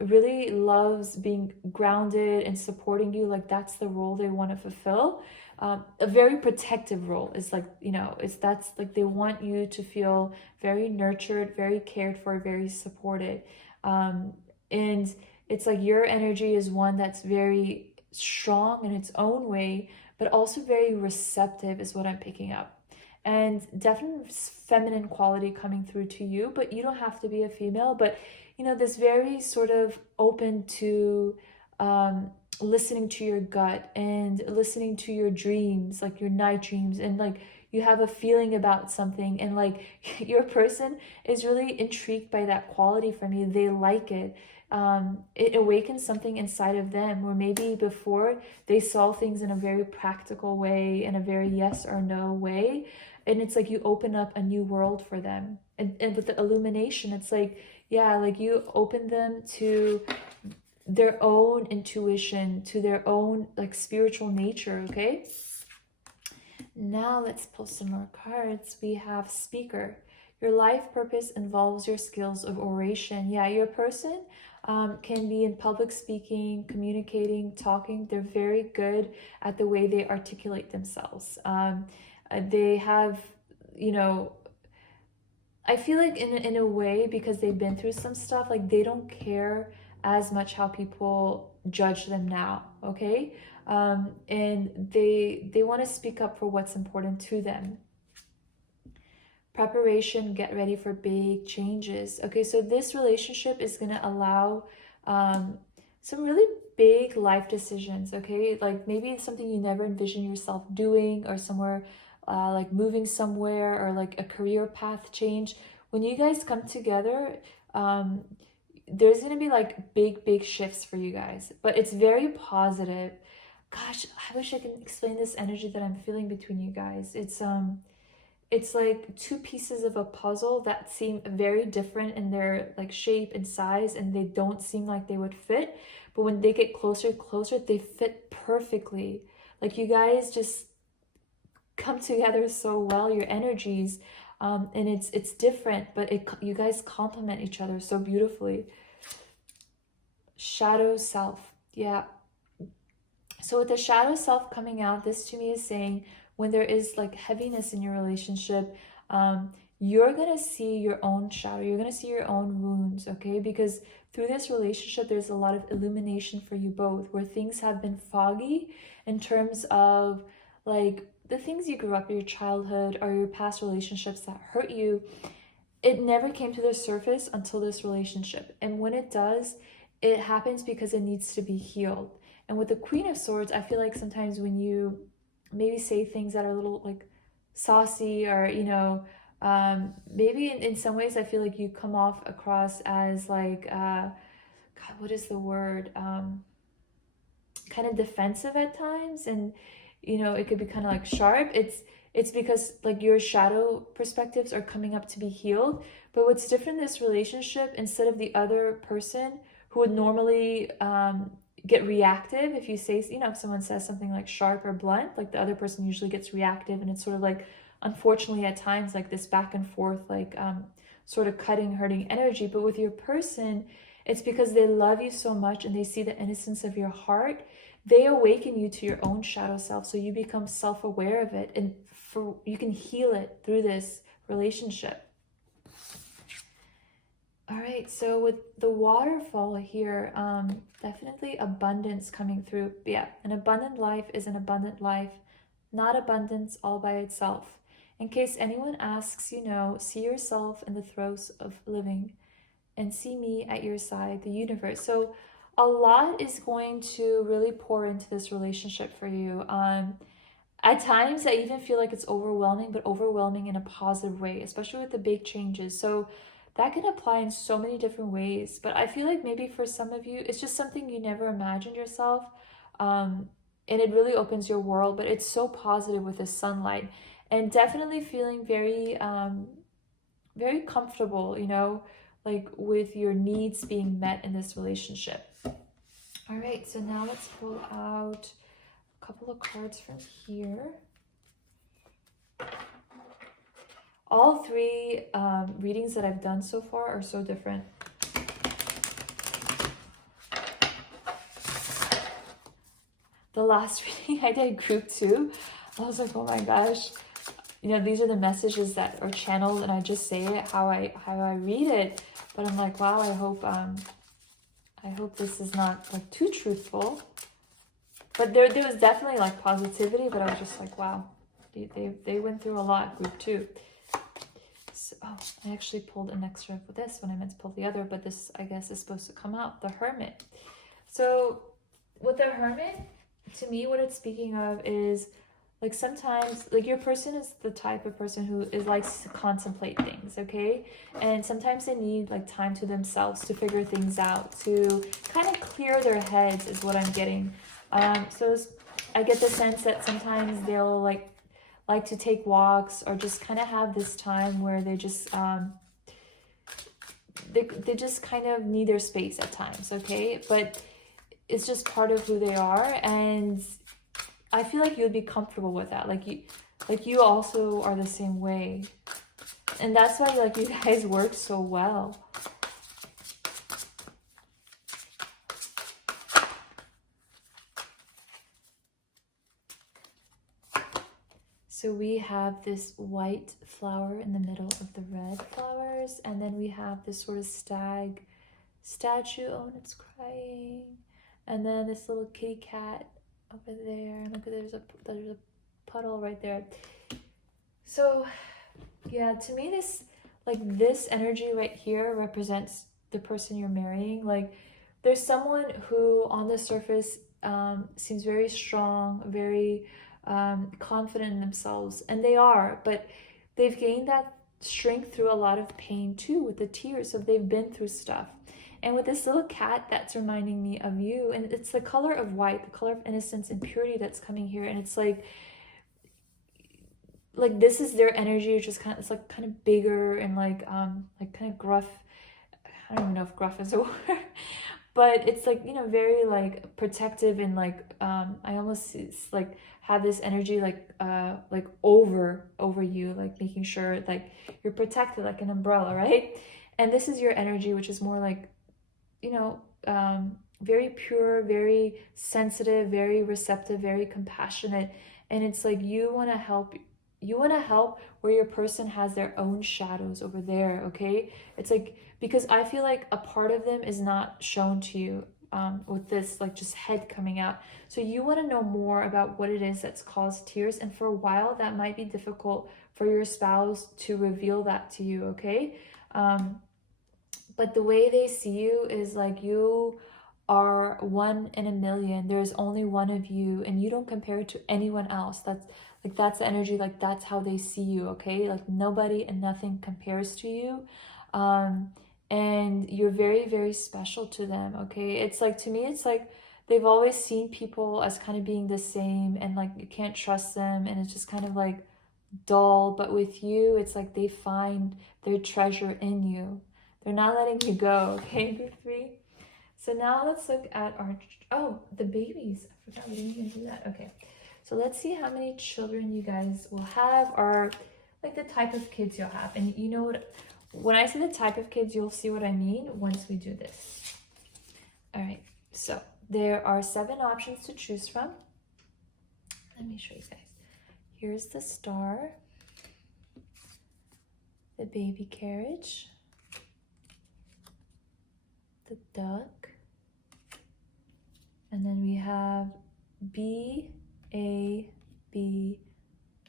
really loves being grounded and supporting you. Like that's the role they want to fulfill. A very protective role is like, you know, that's like they want you to feel very nurtured, very cared for, very supported. And it's like your energy is one that's very strong in its own way, but also very receptive is what I'm picking up. And definitely feminine quality coming through to you, but you don't have to be a female. But you know, this very sort of open to listening to your gut and listening to your dreams, like your night dreams, and like you have a feeling about something, and like your person is really intrigued by that quality from you. They like it. It awakens something inside of them, where maybe before they saw things in a very practical way, in a very yes or no way, and it's like you open up a new world for them. And with the illumination, it's like, yeah, like you open them to their own intuition, to their own like spiritual nature, okay? Now let's pull some more cards. We have Speaker. Your life purpose involves your skills of oration. Yeah, your person can be in public speaking, communicating, talking. They're very good at the way they articulate themselves. They have, you know, I feel like in a way, because they've been through some stuff, like they don't care as much how people judge them now, okay? And they want to speak up for what's important to them. Preparation, get ready for big changes. Okay, so this relationship is going to allow some really big life decisions, okay? Like maybe it's something you never envisioned yourself doing, or somewhere like moving somewhere, or like a career path change. When you guys come together, there's going to be like big shifts for you guys, but it's very positive. Gosh, I wish I could explain this energy that I'm feeling between you guys. It's like two pieces of a puzzle that seem very different in their like shape and size, and they don't seem like they would fit, but when they get closer and closer, they fit perfectly. Like you guys just come together so well, your energies, and it's different, but you guys complement each other so beautifully. Shadow self, yeah. So with the shadow self coming out, this to me is saying, when there is like heaviness in your relationship, you're gonna see your own shadow, you're gonna see your own wounds, okay? Because through this relationship, there's a lot of illumination for you both, where things have been foggy in terms of like the things you grew up in your childhood or your past relationships that hurt you. It never came to the surface until this relationship, and when it does, it happens because it needs to be healed. And with the Queen of Swords, I feel like sometimes when you maybe say things that are a little like saucy, or maybe in some ways I feel like you come off across as like God, what is the word, kind of defensive at times, and it could be kind of like sharp. It's because like your shadow perspectives are coming up to be healed. But what's different in this relationship, instead of the other person who would normally get reactive if you say, if someone says something like sharp or blunt, like the other person usually gets reactive, and it's sort of like, unfortunately at times, like this back and forth, like sort of cutting, hurting energy. But with your person, it's because they love you so much and they see the innocence of your heart. They awaken you to your own shadow self, so you become self-aware of it, and you can heal it through this relationship. All right, so with the waterfall here, definitely abundance coming through. Yeah, an abundant life is an abundant life, not abundance all by itself. In case anyone asks, see yourself in the throes of living and see me at your side, the universe. So a lot is going to really pour into this relationship for you. At times, I even feel like it's overwhelming, but overwhelming in a positive way, especially with the big changes. So that can apply in so many different ways. But I feel like maybe for some of you, it's just something you never imagined yourself. And it really opens your world, but it's so positive with the sunlight, and definitely feeling very, very comfortable, like with your needs being met in this relationship. All right, so now let's pull out a couple of cards from here. All three readings that I've done so far are so different. The last reading I did group 2, I was like, oh my gosh, these are the messages that are channeled, and I just say it how I read it. But I'm like, wow, I hope this is not like too truthful. But there was definitely like positivity, but I was just like, wow, they went through a lot, group 2. So, I actually pulled an extra for this when I meant to pull the other, but this, I guess, is supposed to come out, the Hermit. So with the Hermit, to me, what it's speaking of is like sometimes, like your person is the type of person who likes to contemplate things, okay? And sometimes they need like time to themselves to figure things out, to kind of clear their heads is what I'm getting. So I get the sense that sometimes they'll like to take walks, or just kind of have this time where they just they just kind of need their space at times, okay? But it's just part of who they are, and I feel like you would be comfortable with that. Like you also are the same way, and that's why like you guys work so well. So we have this white flower in the middle of the red flowers, and then we have this sort of stag statue. Oh, and it's crying. And then this little kitty cat over there. Look, there's a puddle right there. So yeah, to me this, like, this energy right here represents the person you're marrying. Like, there's someone who on the surface seems very strong, very confident in themselves, and they are, but they've gained that strength through a lot of pain too, with the tears. So they've been through stuff. And with this little cat, that's reminding me of you, and it's the color of white, the color of innocence and purity that's coming here. And it's like this is their energy, which is kind of, it's like kind of bigger and like kind of gruff. I don't even know if gruff is a word, but it's like, you know, very like protective, and like I almost, it's like have this energy like over you, like making sure like you're protected like an umbrella, right? And this is your energy, which is more like, you know, very pure, very sensitive, very receptive, very compassionate. And it's like you want to help where your person has their own shadows over there, okay? It's like, because I feel like a part of them is not shown to you with this like just head coming out. So you want to know more about what it is that's caused tears, and for a while that might be difficult for your spouse to reveal that to you, okay? But the way they see you is like you are one in a million. There's only one of you, and you don't compare to anyone else. That's the energy, like that's how they see you, okay? Like nobody and nothing compares to you. And you're very, very special to them, okay? It's like, to me, it's like they've always seen people as kind of being the same, and like you can't trust them, and it's just kind of like dull. But with you, it's like they find their treasure in you. They're not letting you go, okay, group 3? So now let's look at the babies. I forgot we didn't even do that. Okay, so let's see how many children you guys will have, or like the type of kids you'll have. And you know what, when I say the type of kids, you'll see what I mean once we do this. All right, so there are 7 options to choose from. Let me show you guys. Here's the star, the baby carriage, the duck, and then we have B, A, B,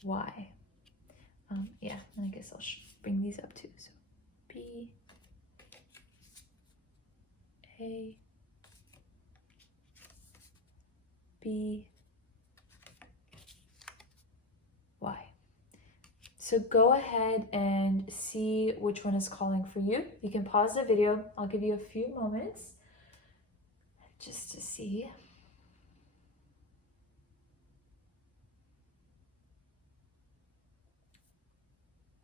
Y. Yeah, and I guess I'll bring these up too. So B, A, B, Y. So go ahead and see which one is calling for you. You can pause the video. I'll give you a few moments just to see.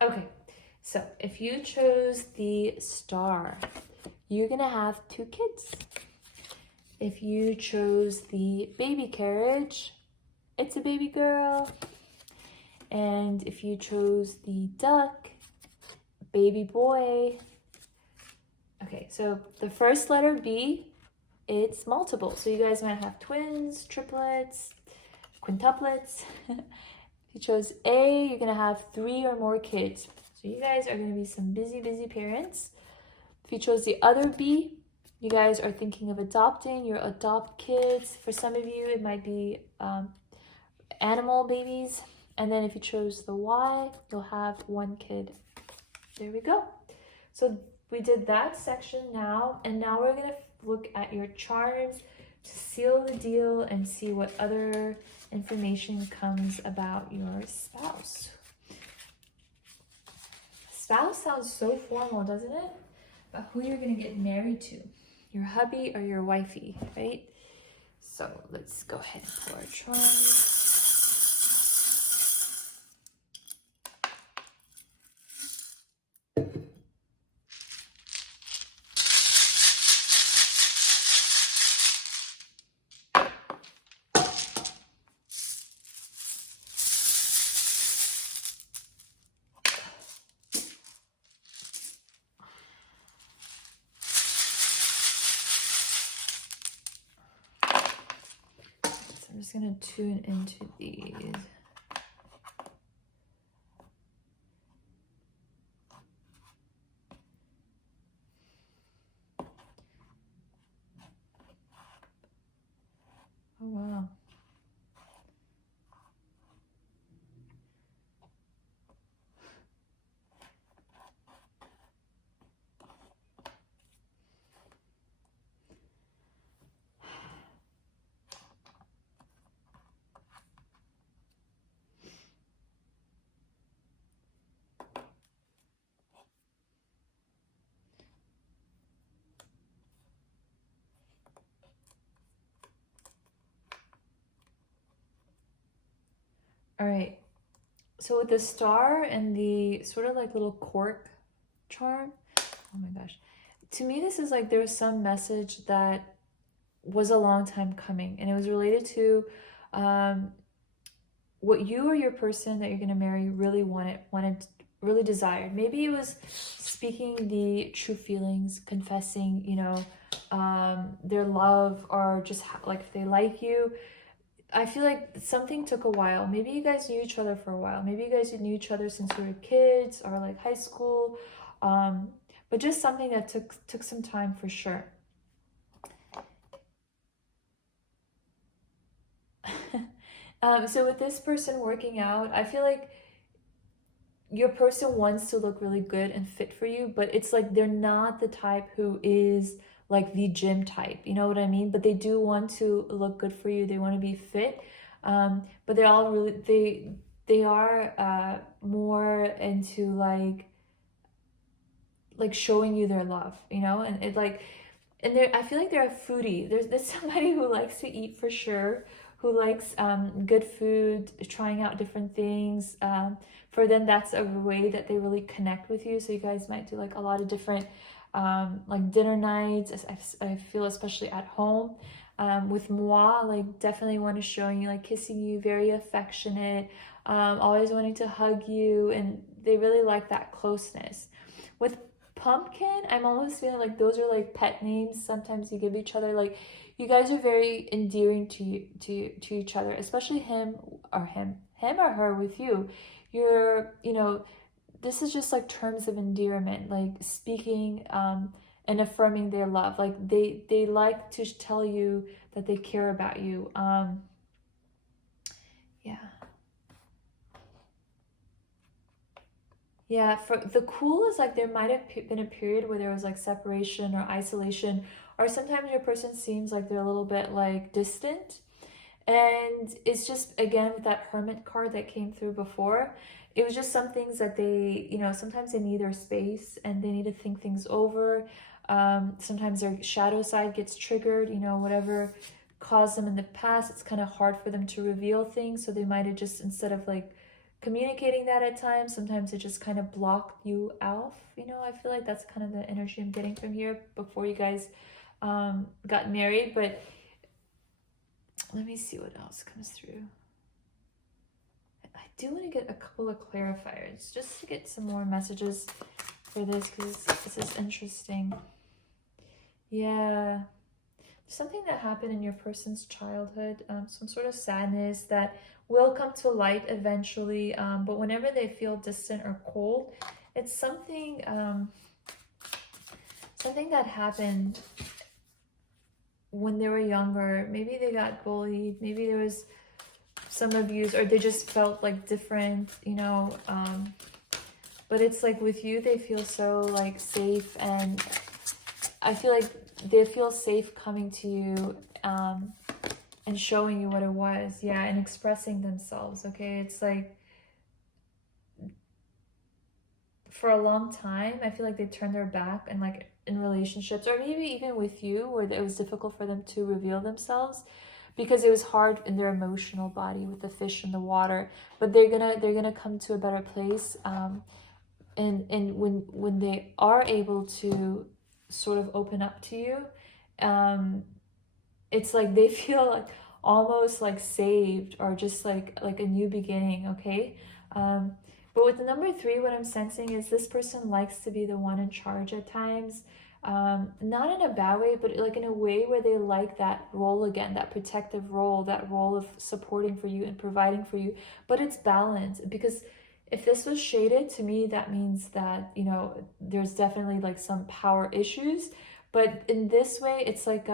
Okay, so if you chose the star, you're gonna have 2 kids. If you chose the baby carriage, it's a baby girl. And if you chose the duck, baby boy. Okay, so the first letter B, it's multiple. So you guys might have twins, triplets, quintuplets. If you chose A, you're gonna have 3 or more kids. So you guys are gonna be some busy, busy parents. If you chose the other B, you guys are thinking of adopting, you adopt kids. For some of you, it might be animal babies. And then if you chose the Y, you'll have 1 kid. There we go. So we did that section now, and now we're gonna look at your charms to seal the deal and see what other information comes about your spouse. Spouse sounds so formal, doesn't it? But who you're gonna get married to, your hubby or your wifey, right? So let's go ahead and pull our charms. I'm just gonna tune into these. All right. So with the star and the sort of like little cork charm, oh my gosh. To me, this is like there was some message that was a long time coming, and it was related to what you or your person that you're going to marry really wanted, really desired. Maybe it was speaking the true feelings, confessing, you know, their love, or just like if they like you. I feel like something took a while. Maybe you guys knew each other for a while. Maybe you guys knew each other since you were kids or like high school. But just something that took some time for sure. So with this person working out, I feel like your person wants to look really good and fit for you, but it's like they're not the type who is like the gym type, you know what I mean? But they do want to look good for you. They want to be fit, but they're all really they are more into like showing you their love, you know, and it like and they're I feel like they're a foodie. There's somebody who likes to eat for sure, who likes good food, trying out different things. For them, that's a way that they really connect with you. So you guys might do like a lot of different like dinner nights. I feel especially at home. With moi, like definitely want to show you, like kissing you, very affectionate, always wanting to hug you, and they really like that closeness. With pumpkin, I'm almost feeling like those are like pet names sometimes you give each other. Like you guys are very endearing to each other, especially him or her with you. You're, you know, this is just like terms of endearment, like speaking and affirming their love. Like they like to tell you that they care about you. Yeah. Yeah, for the cool is like there might have been a period where there was like separation or isolation, or sometimes your person seems like they're a little bit like distant. And it's just, again, with that hermit card that came through before, it was just some things that they, you know, sometimes they need their space and they need to think things over. Sometimes their shadow side gets triggered, you know, whatever caused them in the past, it's kind of hard for them to reveal things. So they might have just, instead of like communicating that at times, sometimes it just kind of blocked you out. You know, I feel like that's kind of the energy I'm getting from here before you guys got married. But let me see what else comes through. I do want to get a couple of clarifiers just to get some more messages for this, because this is interesting. Yeah. Something that happened in your person's childhood, some sort of sadness that will come to light eventually, but whenever they feel distant or cold, it's something something that happened when they were younger. Maybe they got bullied, maybe there was some abuse, or they just felt like different, you know, but it's like with you, they feel so like safe, and I feel like they feel safe coming to you and showing you what it was. Yeah, and expressing themselves. Okay, it's like for a long time I feel like they turned their back, and like in relationships, or maybe even with you, where it was difficult for them to reveal themselves because it was hard in their emotional body with the fish in the water. But they're gonna come to a better place, and when they are able to sort of open up to you, it's like they feel like almost like saved, or just like a new beginning. Okay, but with the number 3, what I'm sensing is this person likes to be the one in charge at times, not in a bad way, but like in a way where they like that role again, that protective role, that role of supporting for you and providing for you. But it's balanced, because if this was shaded to me, that means that, you know, there's definitely like some power issues. But in this way, it's like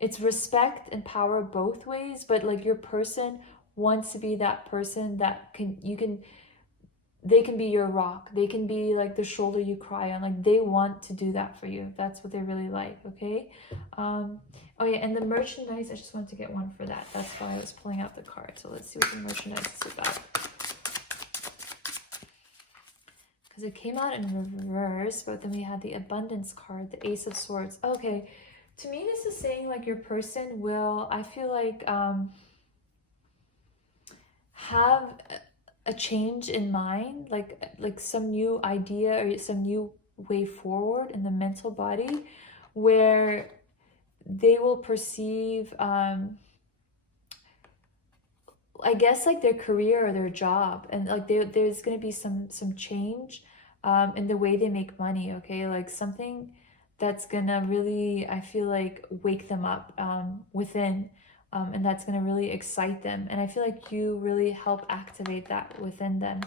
it's respect and power both ways. But like your person wants to be that person that they can be your rock, they can be like the shoulder you cry on. Like they want to do that for you. That's what they really like. Okay, oh yeah, and the merchandise, I just wanted to get one for that. That's why I was pulling out the card. So let's see what the merchandise is about, because it came out in reverse, but then we had the abundance card, the Ace of Swords. Okay, to me this is saying like your person will, I feel like have a change in mind, like some new idea or some new way forward in the mental body, where they will perceive I guess like their career or their job, and like there's going to be some change in the way they make money, okay? Like something that's gonna really, I feel like, wake them up within, and that's gonna really excite them, and I feel like you really help activate that within them.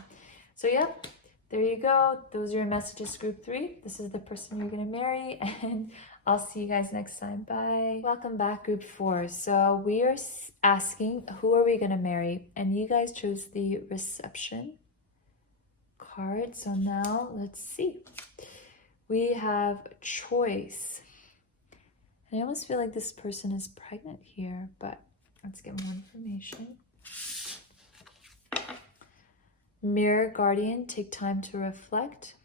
So yeah, there you go. Those are your messages, group 3. This is the person you're gonna marry, and I'll see you guys next time. Bye. Welcome back, group 4. So we are asking, who are we gonna marry? And you guys chose the reception card. So now let's see. We have choice. And I almost feel like this person is pregnant here, but let's get more information. Mirror guardian, take time to reflect.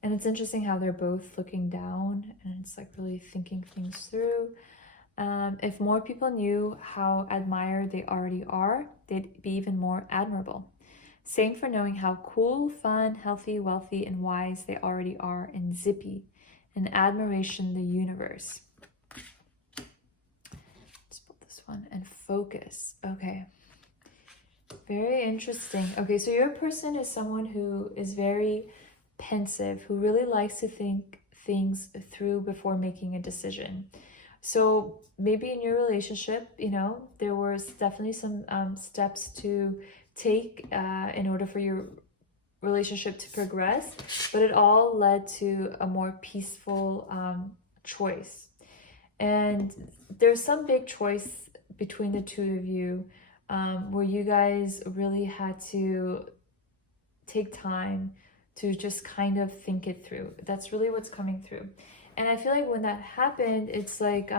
And it's interesting how they're both looking down, and it's like really thinking things through. If more people knew how admired they already are, they'd be even more admirable. Same for knowing how cool, fun, healthy, wealthy, and wise they already are, and zippy, and admiration the universe. Let's put this one, and focus. Okay. Very interesting. Okay, so your person is someone who is very pensive, who really likes to think things through before making a decision. So maybe in your relationship, you know, there was definitely some steps to take in order for your relationship to progress, but it all led to a more peaceful choice. And there's some big choice between the two of you where you guys really had to take time to just kind of think it through. That's really what's coming through. And I feel like when that happened, it's like,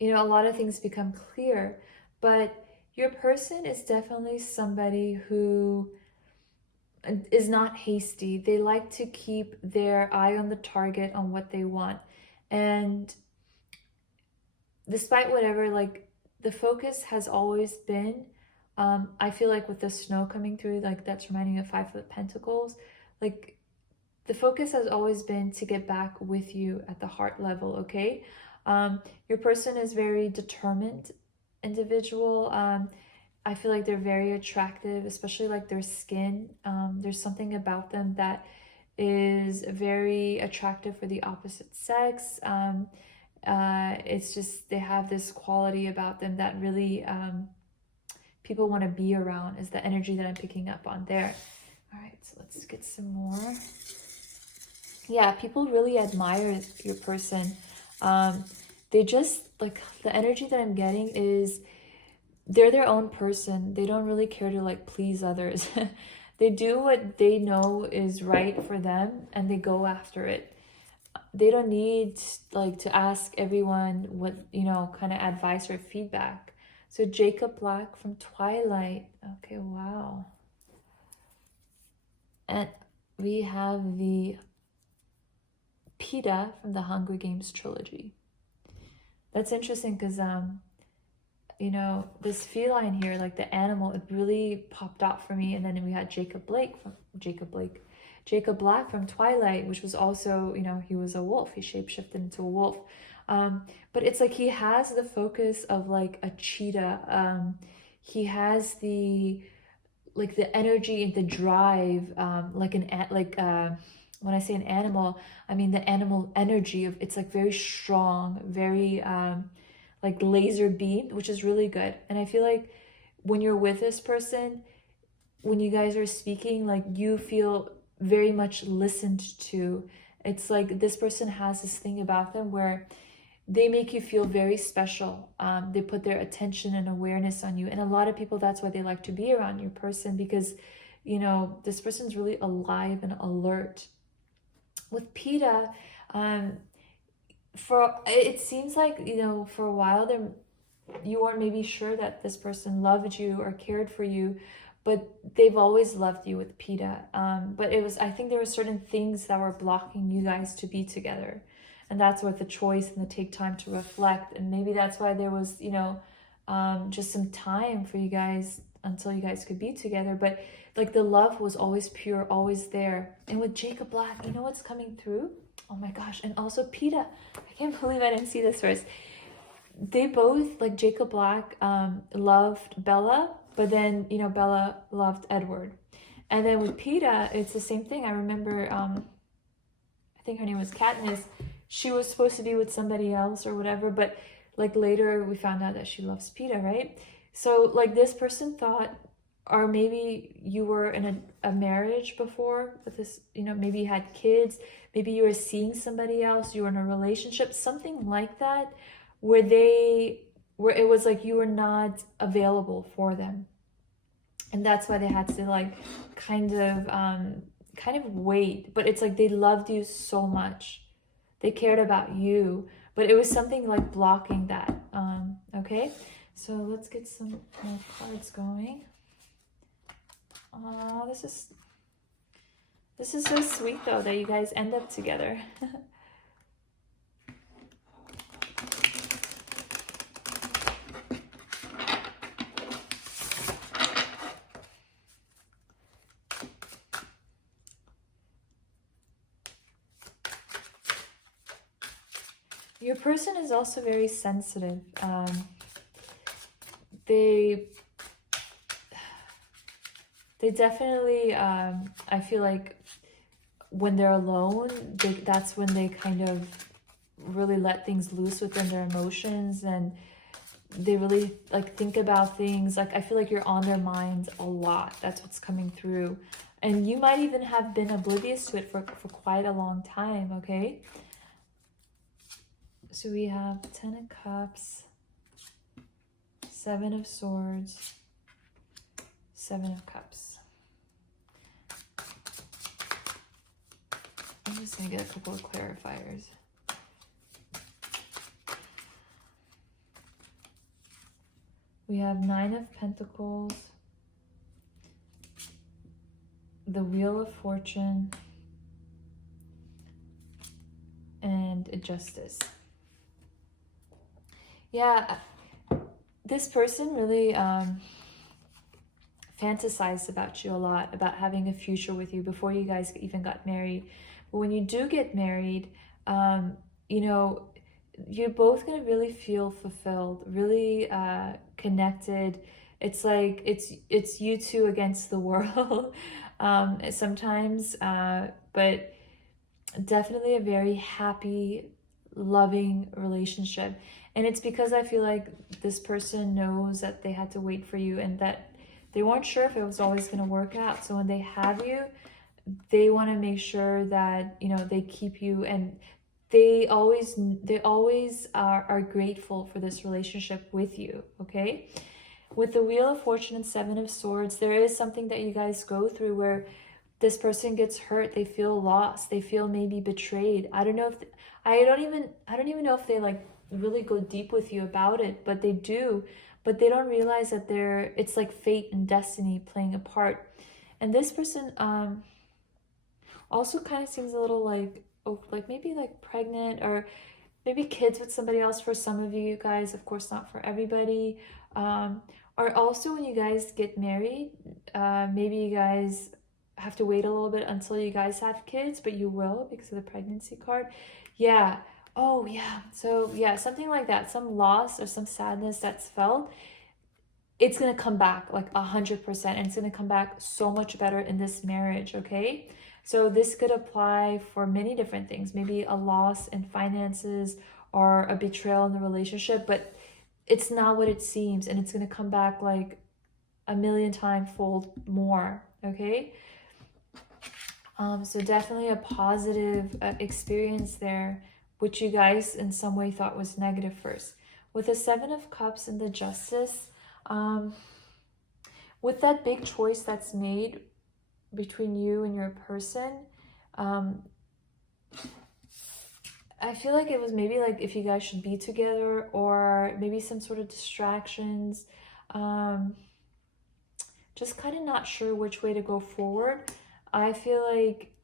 you know, a lot of things become clear, but your person is definitely somebody who is not hasty. They like to keep their eye on the target, on what they want. And despite whatever, like the focus has always been, I feel like with the snow coming through, like that's reminding me of 5 of Pentacles, like the focus has always been to get back with you at the heart level, okay? Your person is very determined individual. I feel like they're very attractive, especially like their skin. There's something about them that is very attractive for the opposite sex. It's just, they have this quality about them that really people want to be around, is the energy that I'm picking up on there. All right, so let's get some more. Yeah, people really admire your person. They just, like, the energy that I'm getting is they're their own person. They don't really care to like please others. They do what they know is right for them, and they go after it. They don't need like to ask everyone what, you know, kind of advice or feedback. So Jacob Black from Twilight. Okay, wow. And we have the PETA from the Hunger Games trilogy. That's interesting because you know, this feline here, like the animal, it really popped out for me. And then we had Jacob Black from Twilight, which was also, you know, he was a wolf. He shapeshifted into a wolf. But it's like he has the focus of like a cheetah. He has the like the energy and the drive, when I say an animal, I mean the animal energy of, it's like very strong, very like laser beam, which is really good. And I feel like when you're with this person, when you guys are speaking, like you feel very much listened to. It's like this person has this thing about them where they make you feel very special. They put their attention and awareness on you. And a lot of people, that's why they like to be around your person, because, you know, this person's really alive and alert. With PETA, it seems like, you know, for a while there, you weren't maybe sure that this person loved you or cared for you, but they've always loved you with PETA. But it was, I think there were certain things that were blocking you guys to be together. And that's what the choice and the take time to reflect. And maybe that's why there was, you know, just some time for you guys until you guys could be together. But like the love was always pure, always there. And with Jacob Black, you know what's coming through? Oh my gosh. And also PETA. I can't believe I didn't see this first. They both, like Jacob Black, loved Bella, but then, you know, Bella loved Edward. And then with PETA, it's the same thing. I remember, I think her name was Katniss. She was supposed to be with somebody else or whatever, but like later we found out that she loves PETA, right? So like this person thought, or maybe you were in a marriage before with this, you know, maybe you had kids, maybe you were seeing somebody else, you were in a relationship, something like that, where it was like you were not available for them. And that's why they had to like kind of wait. But it's like they loved you so much. They cared about you. But it was something like blocking that. Okay? So let's get some more cards going. Oh, this is so sweet though that you guys end up together. Your person is also very sensitive. They definitely, I feel like when they're alone, that's when they kind of really let things loose within their emotions, and they really like think about things. Like I feel like you're on their minds a lot. That's what's coming through. And you might even have been oblivious to it for quite a long time, okay? So we have 10 of Cups, 7 of Swords, 7 of Cups. I'm just going to get a couple of clarifiers. We have 9 of Pentacles, the Wheel of Fortune, and a Justice. Yeah, this person really fantasized about you a lot, about having a future with you before you guys even got married. But when you do get married, you know, you're both going to really feel fulfilled, really connected. It's like it's you two against the world sometimes, but definitely a very happy, loving relationship. And it's because I feel like this person knows that they had to wait for you and that they weren't sure if it was always going to work out. So when they have you, they want to make sure that, you know, they keep you, and they always are grateful for this relationship with you, okay? With the Wheel of Fortune and 7 of Swords, there is something that you guys go through where this person gets hurt, they feel lost, they feel maybe betrayed. I don't know if I don't even know if they like really go deep with you about it, but they do. But they don't realize that it's like fate and destiny playing a part. And this person also kind of seems a little like, oh, like maybe like pregnant, or maybe kids with somebody else for some of you guys, of course not for everybody. Or also when you guys get married, maybe you guys have to wait a little bit until you guys have kids, but you will because of the pregnancy card. Yeah. Oh yeah. So yeah, something like that, some loss or some sadness that's felt, it's gonna come back like 100%, and it's gonna come back so much better in this marriage, okay? So this could apply for many different things, maybe a loss in finances or a betrayal in the relationship, but it's not what it seems, and it's gonna come back like a million times fold more, okay? So definitely a positive experience there, which you guys in some way thought was negative first. With the 7 of Cups and the Justice, with that big choice that's made between you and your person, I feel like it was maybe like if you guys should be together, or maybe some sort of distractions, just kind of not sure which way to go forward. I feel like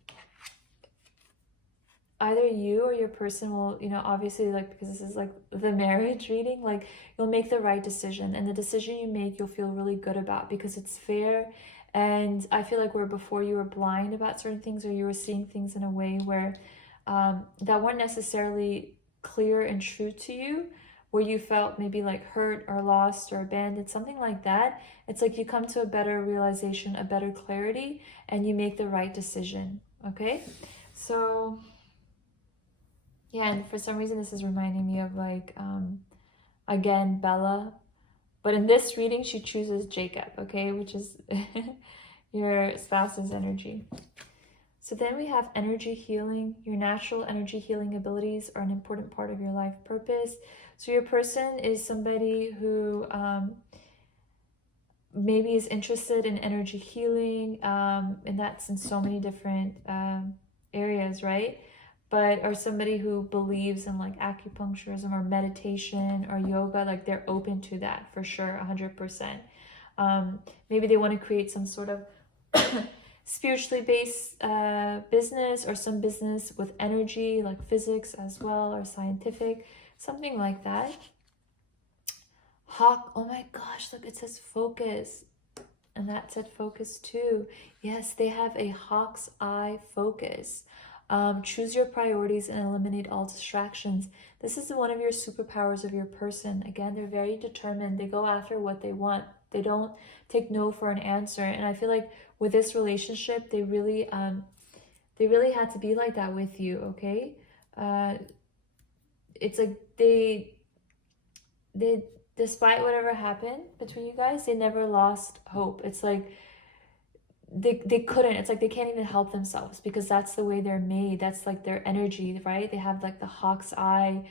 either you or your person will, you know, obviously, like, because this is like the marriage reading, like, you'll make the right decision, and the decision you make you'll feel really good about because it's fair. And I feel like where before you were blind about certain things, or you were seeing things in a way where that weren't necessarily clear and true to you, where you felt maybe like hurt or lost or abandoned, something like that. It's like you come to a better realization, a better clarity, and you make the right decision. Okay, so yeah, and for some reason this is reminding me of like again, Bella, but in this reading she chooses Jacob, okay, which is your spouse's energy. So then we have energy healing. Your natural energy healing abilities are an important part of your life purpose. So your person is somebody who maybe is interested in energy healing, and that's in so many different areas, right? But or somebody who believes in like acupuncturism or meditation or yoga, like they're open to that for sure, 100%. Maybe they want to create some sort of spiritually based business, or some business with energy, like physics as well, or scientific, something like that. Hawk, oh my gosh, look, it says focus. And that said focus too. Yes, they have a hawk's eye focus. Choose your priorities and eliminate all distractions. This is one of your superpowers of your person. Again, they're very determined. They go after what they want. They don't take no for an answer. And I feel like with this relationship, they really had to be like that with you, okay? It's like they despite whatever happened between you guys, they never lost hope. It's like they couldn't, it's like they can't even help themselves because that's the way they're made. That's like their energy, right? They have like the hawk's eye,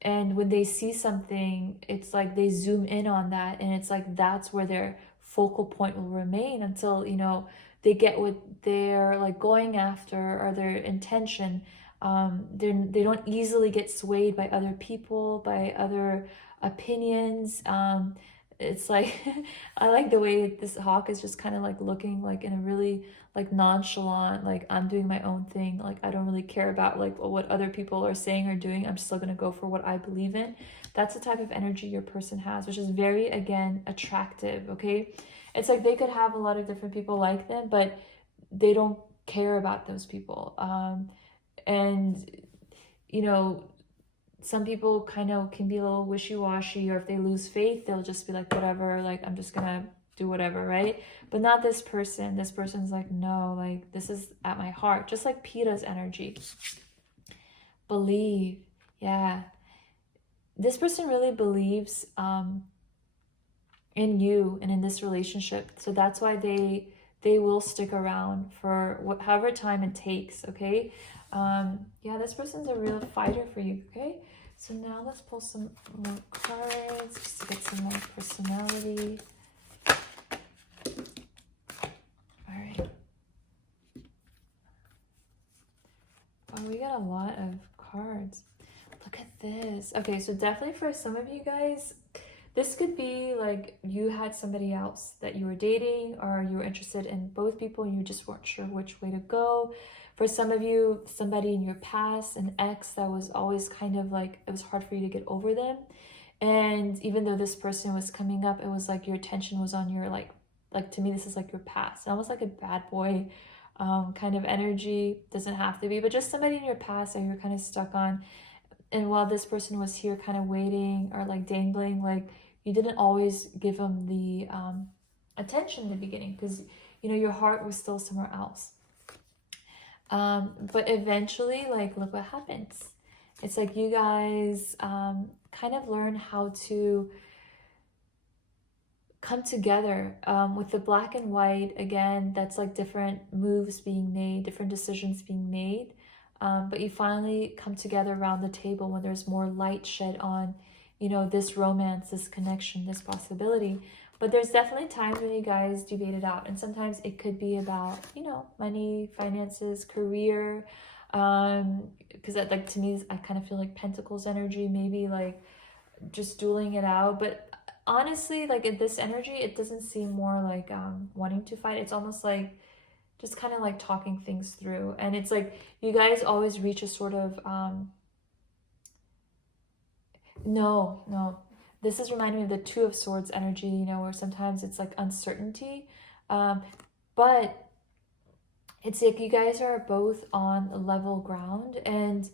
and when they see something, it's like they zoom in on that, and it's like that's where their focal point will remain until, you know, they get what they're like going after, or their intention. They don't easily get swayed by other people, by other opinions. It's like I like the way this hawk is just kind of like looking like in a really like nonchalant, like I'm doing my own thing, like I don't really care about like what other people are saying or doing. I'm still gonna go for what I believe in. That's the type of energy your person has, which is very, again, attractive. Okay, it's like they could have a lot of different people like them, but they don't care about those people. And you know, some people kind of can be a little wishy-washy, or if they lose faith, they'll just be like, whatever, like I'm just gonna do whatever, right? But not this person. This person's like, no, like this is at my heart, just like Peta's energy. Believe. Yeah, this person really believes in you and in this relationship, so that's why they will stick around for however time it takes. Okay, yeah, this person's a real fighter for you. Okay, so now let's pull some more cards just to get some more personality. All right. Oh, we got a lot of cards. Look at this. Okay, so definitely for some of you guys, this could be like you had somebody else that you were dating, or you were interested in both people and you just weren't sure which way to go. For some of you, somebody in your past, an ex that was always kind of like, it was hard for you to get over them. And even though this person was coming up, it was like your attention was on your like to me, this is like your past, almost like a bad boy kind of energy. Doesn't have to be, but just somebody in your past that you're kind of stuck on. And while this person was here kind of waiting or like dangling, like you didn't always give them the attention in the beginning because, you know, your heart was still somewhere else. But eventually, like, look what happens. It's like you guys kind of learn how to come together with the black and white. Again, that's like different moves being made, different decisions being made. But you finally come together around the table when there's more light shed on, you know, this romance, this connection, this possibility. But there's definitely times when you guys debate it out. And sometimes it could be about, you know, money, finances, career. Because like to me, I kind of feel like Pentacles energy, maybe like just dueling it out. But honestly, like in this energy, it doesn't seem more like wanting to fight. It's almost like just kind of like talking things through. And it's like you guys always reach a sort of no, this is reminding me of the Two of Swords energy, you know, where sometimes it's like uncertainty, but it's like you guys are both on level ground, and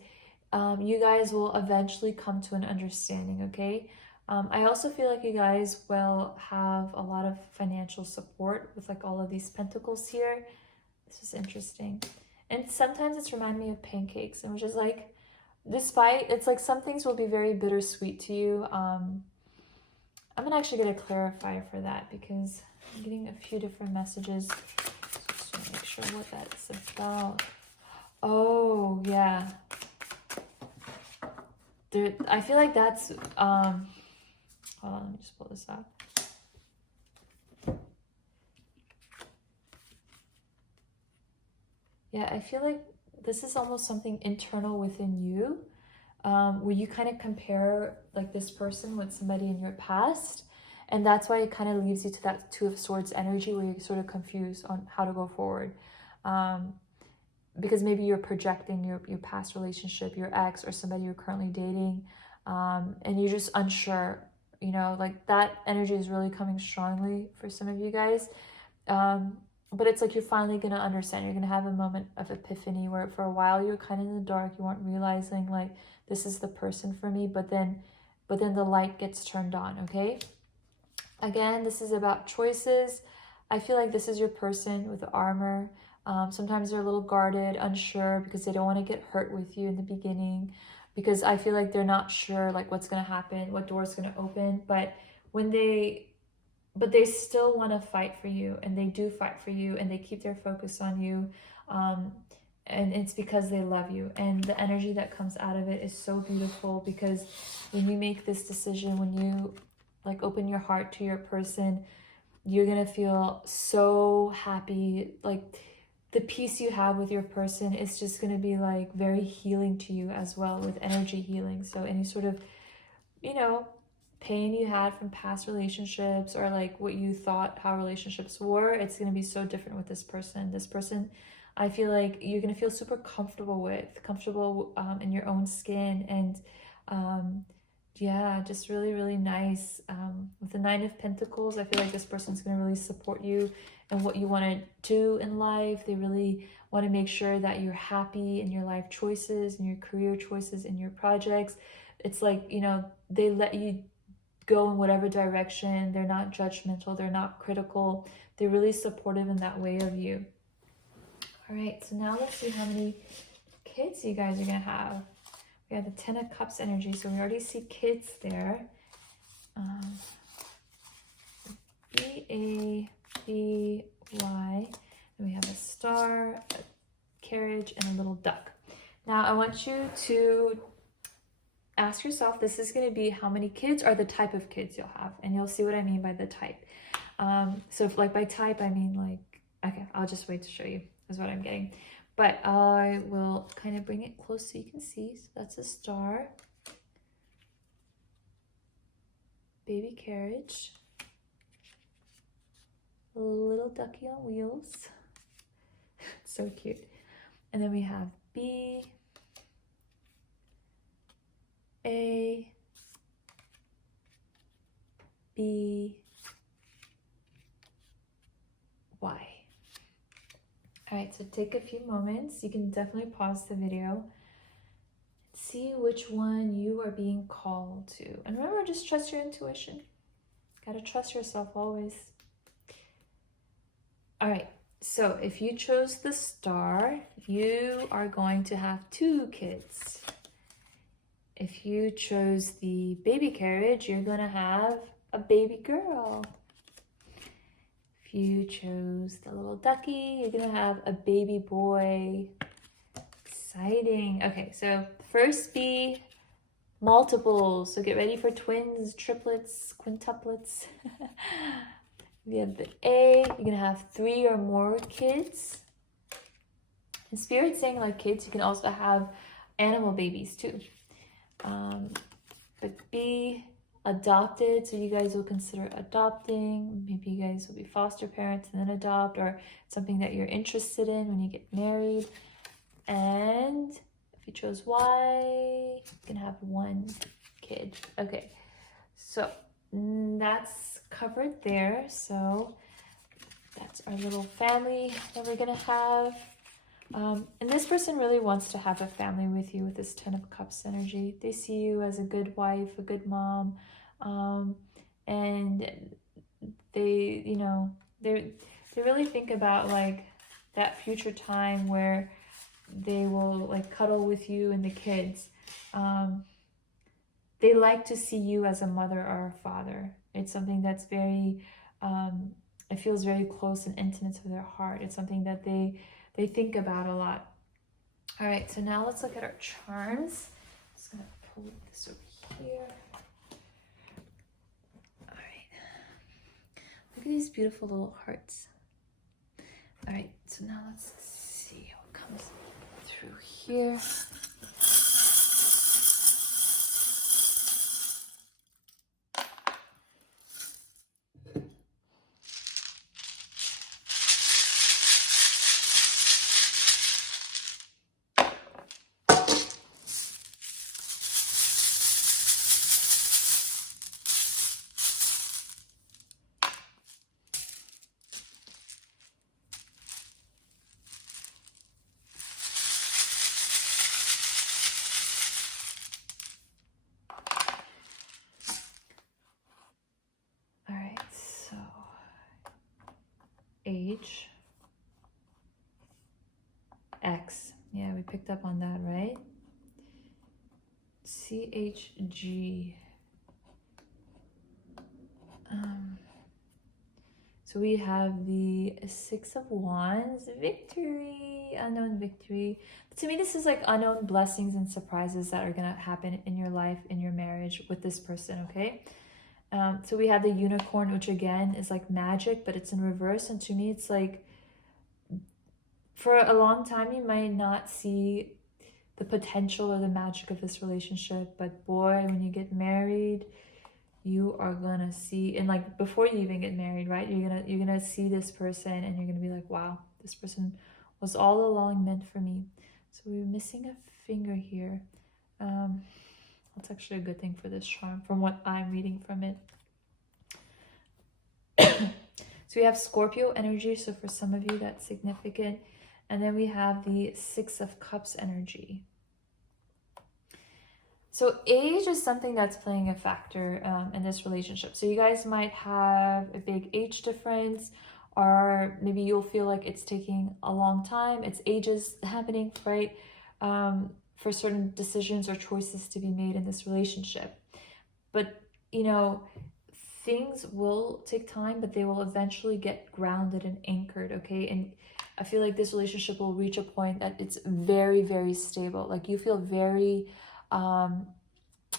you guys will eventually come to an understanding, okay? I also feel like you guys will have a lot of financial support with like all of these pentacles here. This is interesting. And sometimes it's reminding me of pancakes, and which is like, despite, it's like some things will be very bittersweet to you. I'm actually going to clarify for that because I'm getting a few different messages. Just to make sure what that's about. Oh, yeah. I feel like that's, hold on, let me just pull this out. Yeah, I feel like this is almost something internal within you, where you kind of compare like this person with somebody in your past. And that's why it kind of leads you to that Two of Swords energy where you're sort of confused on how to go forward. Because maybe you're projecting your past relationship, your ex, or somebody you're currently dating, and you're just unsure, you know, like that energy is really coming strongly for some of you guys. But it's like you're finally going to understand. You're going to have a moment of epiphany where for a while you're kind of in the dark. You weren't realizing like this is the person for me, but then the light gets turned on, okay? Again, this is about choices. I feel like this is your person with the armor. Sometimes they're a little guarded, unsure, because they don't want to get hurt with you in the beginning, because I feel like they're not sure like what's going to happen, what door is going to open. But they still want to fight for you, and they do fight for you, and they keep their focus on you. And it's because they love you, and the energy that comes out of it is so beautiful, because when you make this decision, when you like open your heart to your person, you're gonna feel so happy. Like the peace you have with your person is just gonna be like very healing to you as well, with energy healing. So any sort of, you know, pain you had from past relationships, or like what you thought how relationships were, it's going to be so different with this person. This person, I feel like you're going to feel super comfortable in your own skin, and yeah, just really, really nice. With the Nine of Pentacles, I feel like this person's going to really support you and what you want to do in life. They really want to make sure that you're happy in your life choices, in your career choices, in your projects. It's like, you know, they let you go in whatever direction. They're not judgmental, they're not critical, they're really supportive in that way of you. All right, so now let's see how many kids you guys are gonna have. We have the Ten of Cups energy, so we already see kids there. B-A-B-Y, and we have a star, a carriage, and a little duck. Now I want you to ask yourself, this is going to be how many kids or the type of kids you'll have, and you'll see what I mean by the type. So if, like by type, I mean like, okay, I'll just wait to show you is what I'm getting. But I will kind of bring it close so you can see. So that's a star, baby carriage, a little ducky on wheels. So cute. And then we have B, A, B, Y. All right, so take a few moments. You can definitely pause the video. See which one you are being called to. And remember, just trust your intuition. Gotta trust yourself always. All right, so if you chose the star, you are going to have 2 kids. If you chose the baby carriage, you're gonna have a baby girl. If you chose the little ducky, you're gonna have a baby boy. Exciting. Okay, so first B, multiples. So get ready for twins, triplets, quintuplets. We have the A, you're gonna have 3 or more kids. And Spirit's saying like kids, you can also have animal babies too. But B, adopted, so you guys will consider adopting. Maybe you guys will be foster parents and then adopt, or something that you're interested in when you get married. And if you chose Y, you can have 1 kid. Okay, so that's covered there. So that's our little family that we're gonna have. And this person really wants to have a family with you with this 10 of Cups energy. They see you as a good wife, a good mom, and they, you know, they really think about like that future time where they will like cuddle with you and the kids. They like to see you as a mother or a father. It's something that's very, it feels very close and intimate to their heart. It's something that they think about a lot. All right, so now let's look at our charms. I'm just gonna pull this over here. All right, look at these beautiful little hearts. All right, so now let's see what comes through here. H, X. Yeah, we picked up on that, right? CHG. So we have the 6 of Wands, victory, unknown victory. But to me, this is like unknown blessings and surprises that are going to happen in your life, in your marriage with this person, okay? So we have the unicorn, which again is like magic, but it's in reverse. And to me, it's like for a long time, you might not see the potential or the magic of this relationship. But boy, when you get married, you are gonna see, and like before you even get married, right? You're gonna see this person and you're gonna be like, wow, this person was all along meant for me. So we're missing a finger here. That's actually a good thing for this charm from what I'm reading from it. So we have Scorpio energy. So for some of you, that's significant. And then we have the 6 of Cups energy. So age is something that's playing a factor in this relationship. So you guys might have a big age difference, or maybe you'll feel like it's taking a long time. It's ages happening, right? For certain decisions or choices to be made in this relationship. But, you know, things will take time, but they will eventually get grounded and anchored, okay? And I feel like this relationship will reach a point that it's very, very stable. Like you feel very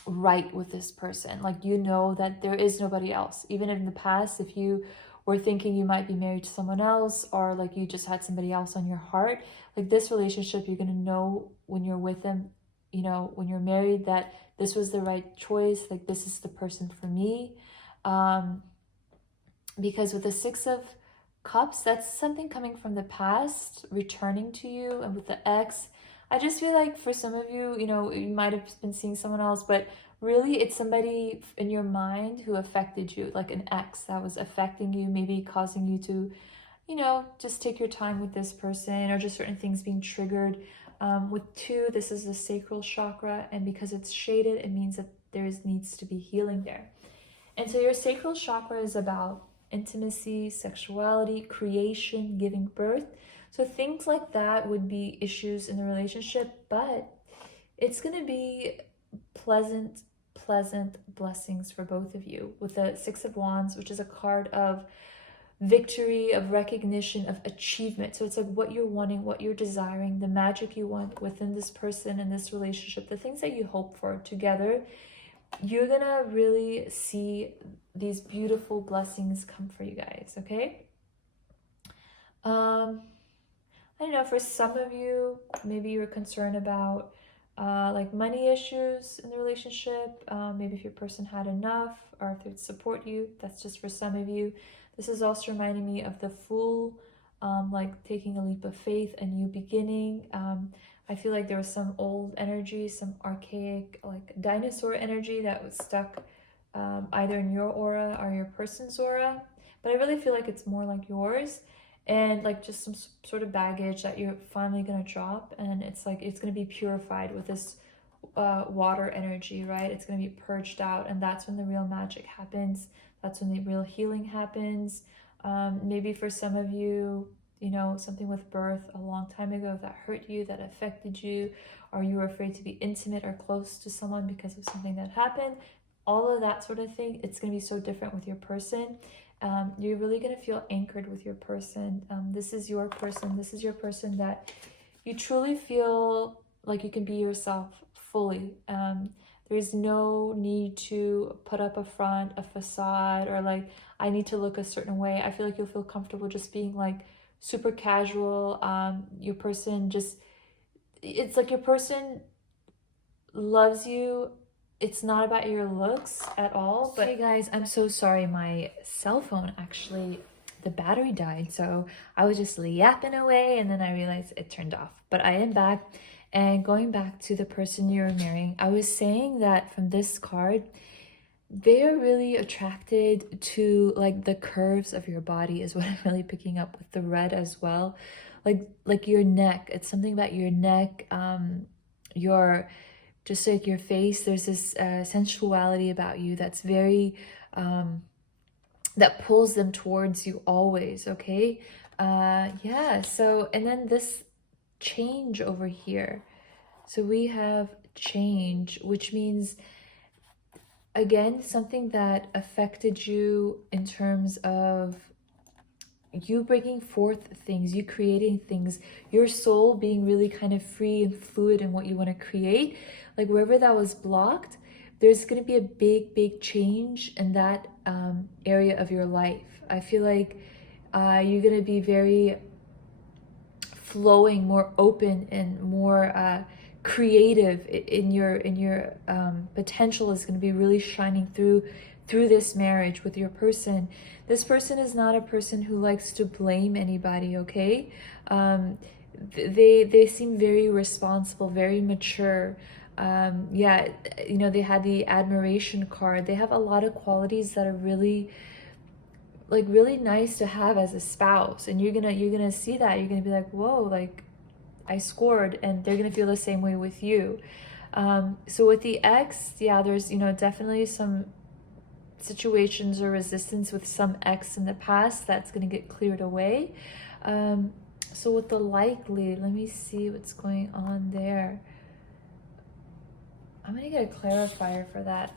right with this person. Like you know that there is nobody else. Even in the past, if you were thinking you might be married to someone else, or like you just had somebody else on your heart, like this relationship, you're gonna know when you're with them, you know, when you're married, that this was the right choice. Like this is the person for me. Because with the 6 of Cups, that's something coming from the past returning to you. And with the X, I just feel like for some of you, you know, you might have been seeing someone else, but really it's somebody in your mind who affected you, like an ex that was affecting you, maybe causing you to, you know, just take your time with this person, or just certain things being triggered. With 2, this is the sacral chakra, and because it's shaded, it means that there needs to be healing there. And so your sacral chakra is about intimacy, sexuality, creation, giving birth. So things like that would be issues in the relationship, but it's going to be pleasant blessings for both of you. With the 6 of Wands, which is a card of victory, of recognition, of achievement. So it's like what you're wanting, what you're desiring, the magic you want within this person and this relationship, the things that you hope for together. You're gonna really see these beautiful blessings come for you guys, okay? I don't know, for some of you, maybe you're concerned about like money issues in the relationship. Maybe if your person had enough, or if they would support you. That's just for some of you. This is also reminding me of the Fool, like taking a leap of faith, a new beginning. I feel like there was some old energy, some archaic, like dinosaur energy that was stuck either in your aura or your person's aura. But I really feel like it's more like yours, and like just some sort of baggage that you're finally gonna drop, and it's like it's gonna be purified with this water energy, right? It's gonna be purged out, and that's when the real magic happens. That's when the real healing happens. Maybe for some of you, you know, something with birth a long time ago that hurt you, that affected you, or you were afraid to be intimate or close to someone because of something that happened. All of that sort of thing, it's going to be so different with your person. You're really going to feel anchored with your person. This is your person. This is your person that you truly feel like you can be yourself fully. There's no need to put up a front, a facade, or like, I need to look a certain way. I feel like you'll feel comfortable just being like super casual. Your person just, it's like your person loves you. It's not about your looks at all. But hey guys, I'm so sorry. My cell phone actually, the battery died. So I was just yapping away and then I realized it turned off. But I am back. And going back to the person you're marrying, I was saying that from this card, they are really attracted to like the curves of your body is what I'm really picking up with the red as well. Like your neck. It's something about your neck, your, just like your face. There's this sensuality about you that's very that pulls them towards you always. Okay, yeah. So, and then this change over here, so we have change, which means again something that affected you in terms of you bringing forth things, you creating things, your soul being really kind of free and fluid in what you want to create. Like wherever that was blocked, there's going to be a big change in that area of your life. I feel like you're going to be very flowing, more open, and more creative in your potential is going to be really shining through this marriage with your person. This person is not a person who likes to blame anybody, okay? They seem very responsible, very mature. Yeah, you know, they had the admiration card. They have a lot of qualities that are really, like, really nice to have as a spouse. And you're gonna see that. You're gonna be like, whoa, like, I scored. And they're gonna feel the same way with you. So with the ex, yeah, there's, you know, definitely some situations or resistance with some ex in the past that's going to get cleared away. So with the likely, let me see what's going on there. I'm going to get a clarifier for that.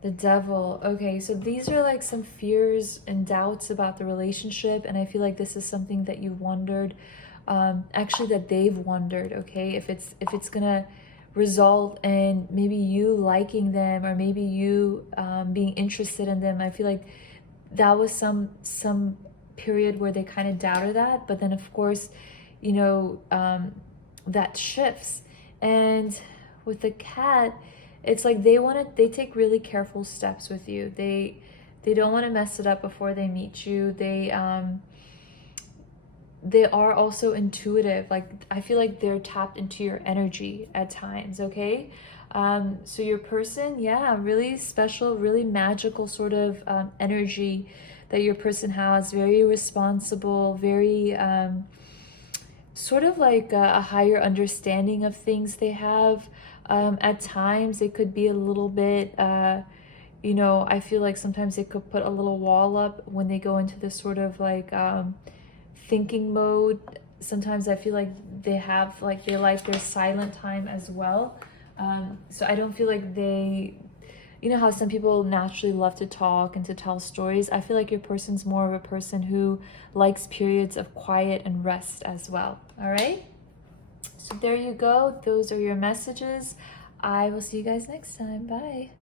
The Devil. Okay, so these are like some fears and doubts about the relationship, and I feel like this is something that you wondered, actually that they've wondered, okay, if it's gonna result in maybe you liking them, or maybe you being interested in them. I feel like that was some period where they kind of doubted that, but then of course, you know, that shifts. And with the Cat, it's like they take really careful steps with you. They don't want to mess it up before they meet you. They are also intuitive. Like, I feel like they're tapped into your energy at times, okay? So your person, yeah, really special, really magical sort of energy that your person has. Very responsible, very sort of like a higher understanding of things they have. At times it could be a little bit, you know, I feel like sometimes they could put a little wall up when they go into this sort of like thinking mode. Sometimes I feel like they like their silent time as well. So I don't feel like they, you know how some people naturally love to talk and to tell stories. I feel like your person's more of a person who likes periods of quiet and rest as well. All right, so there you go. Those are your messages. I will see you guys next time. Bye.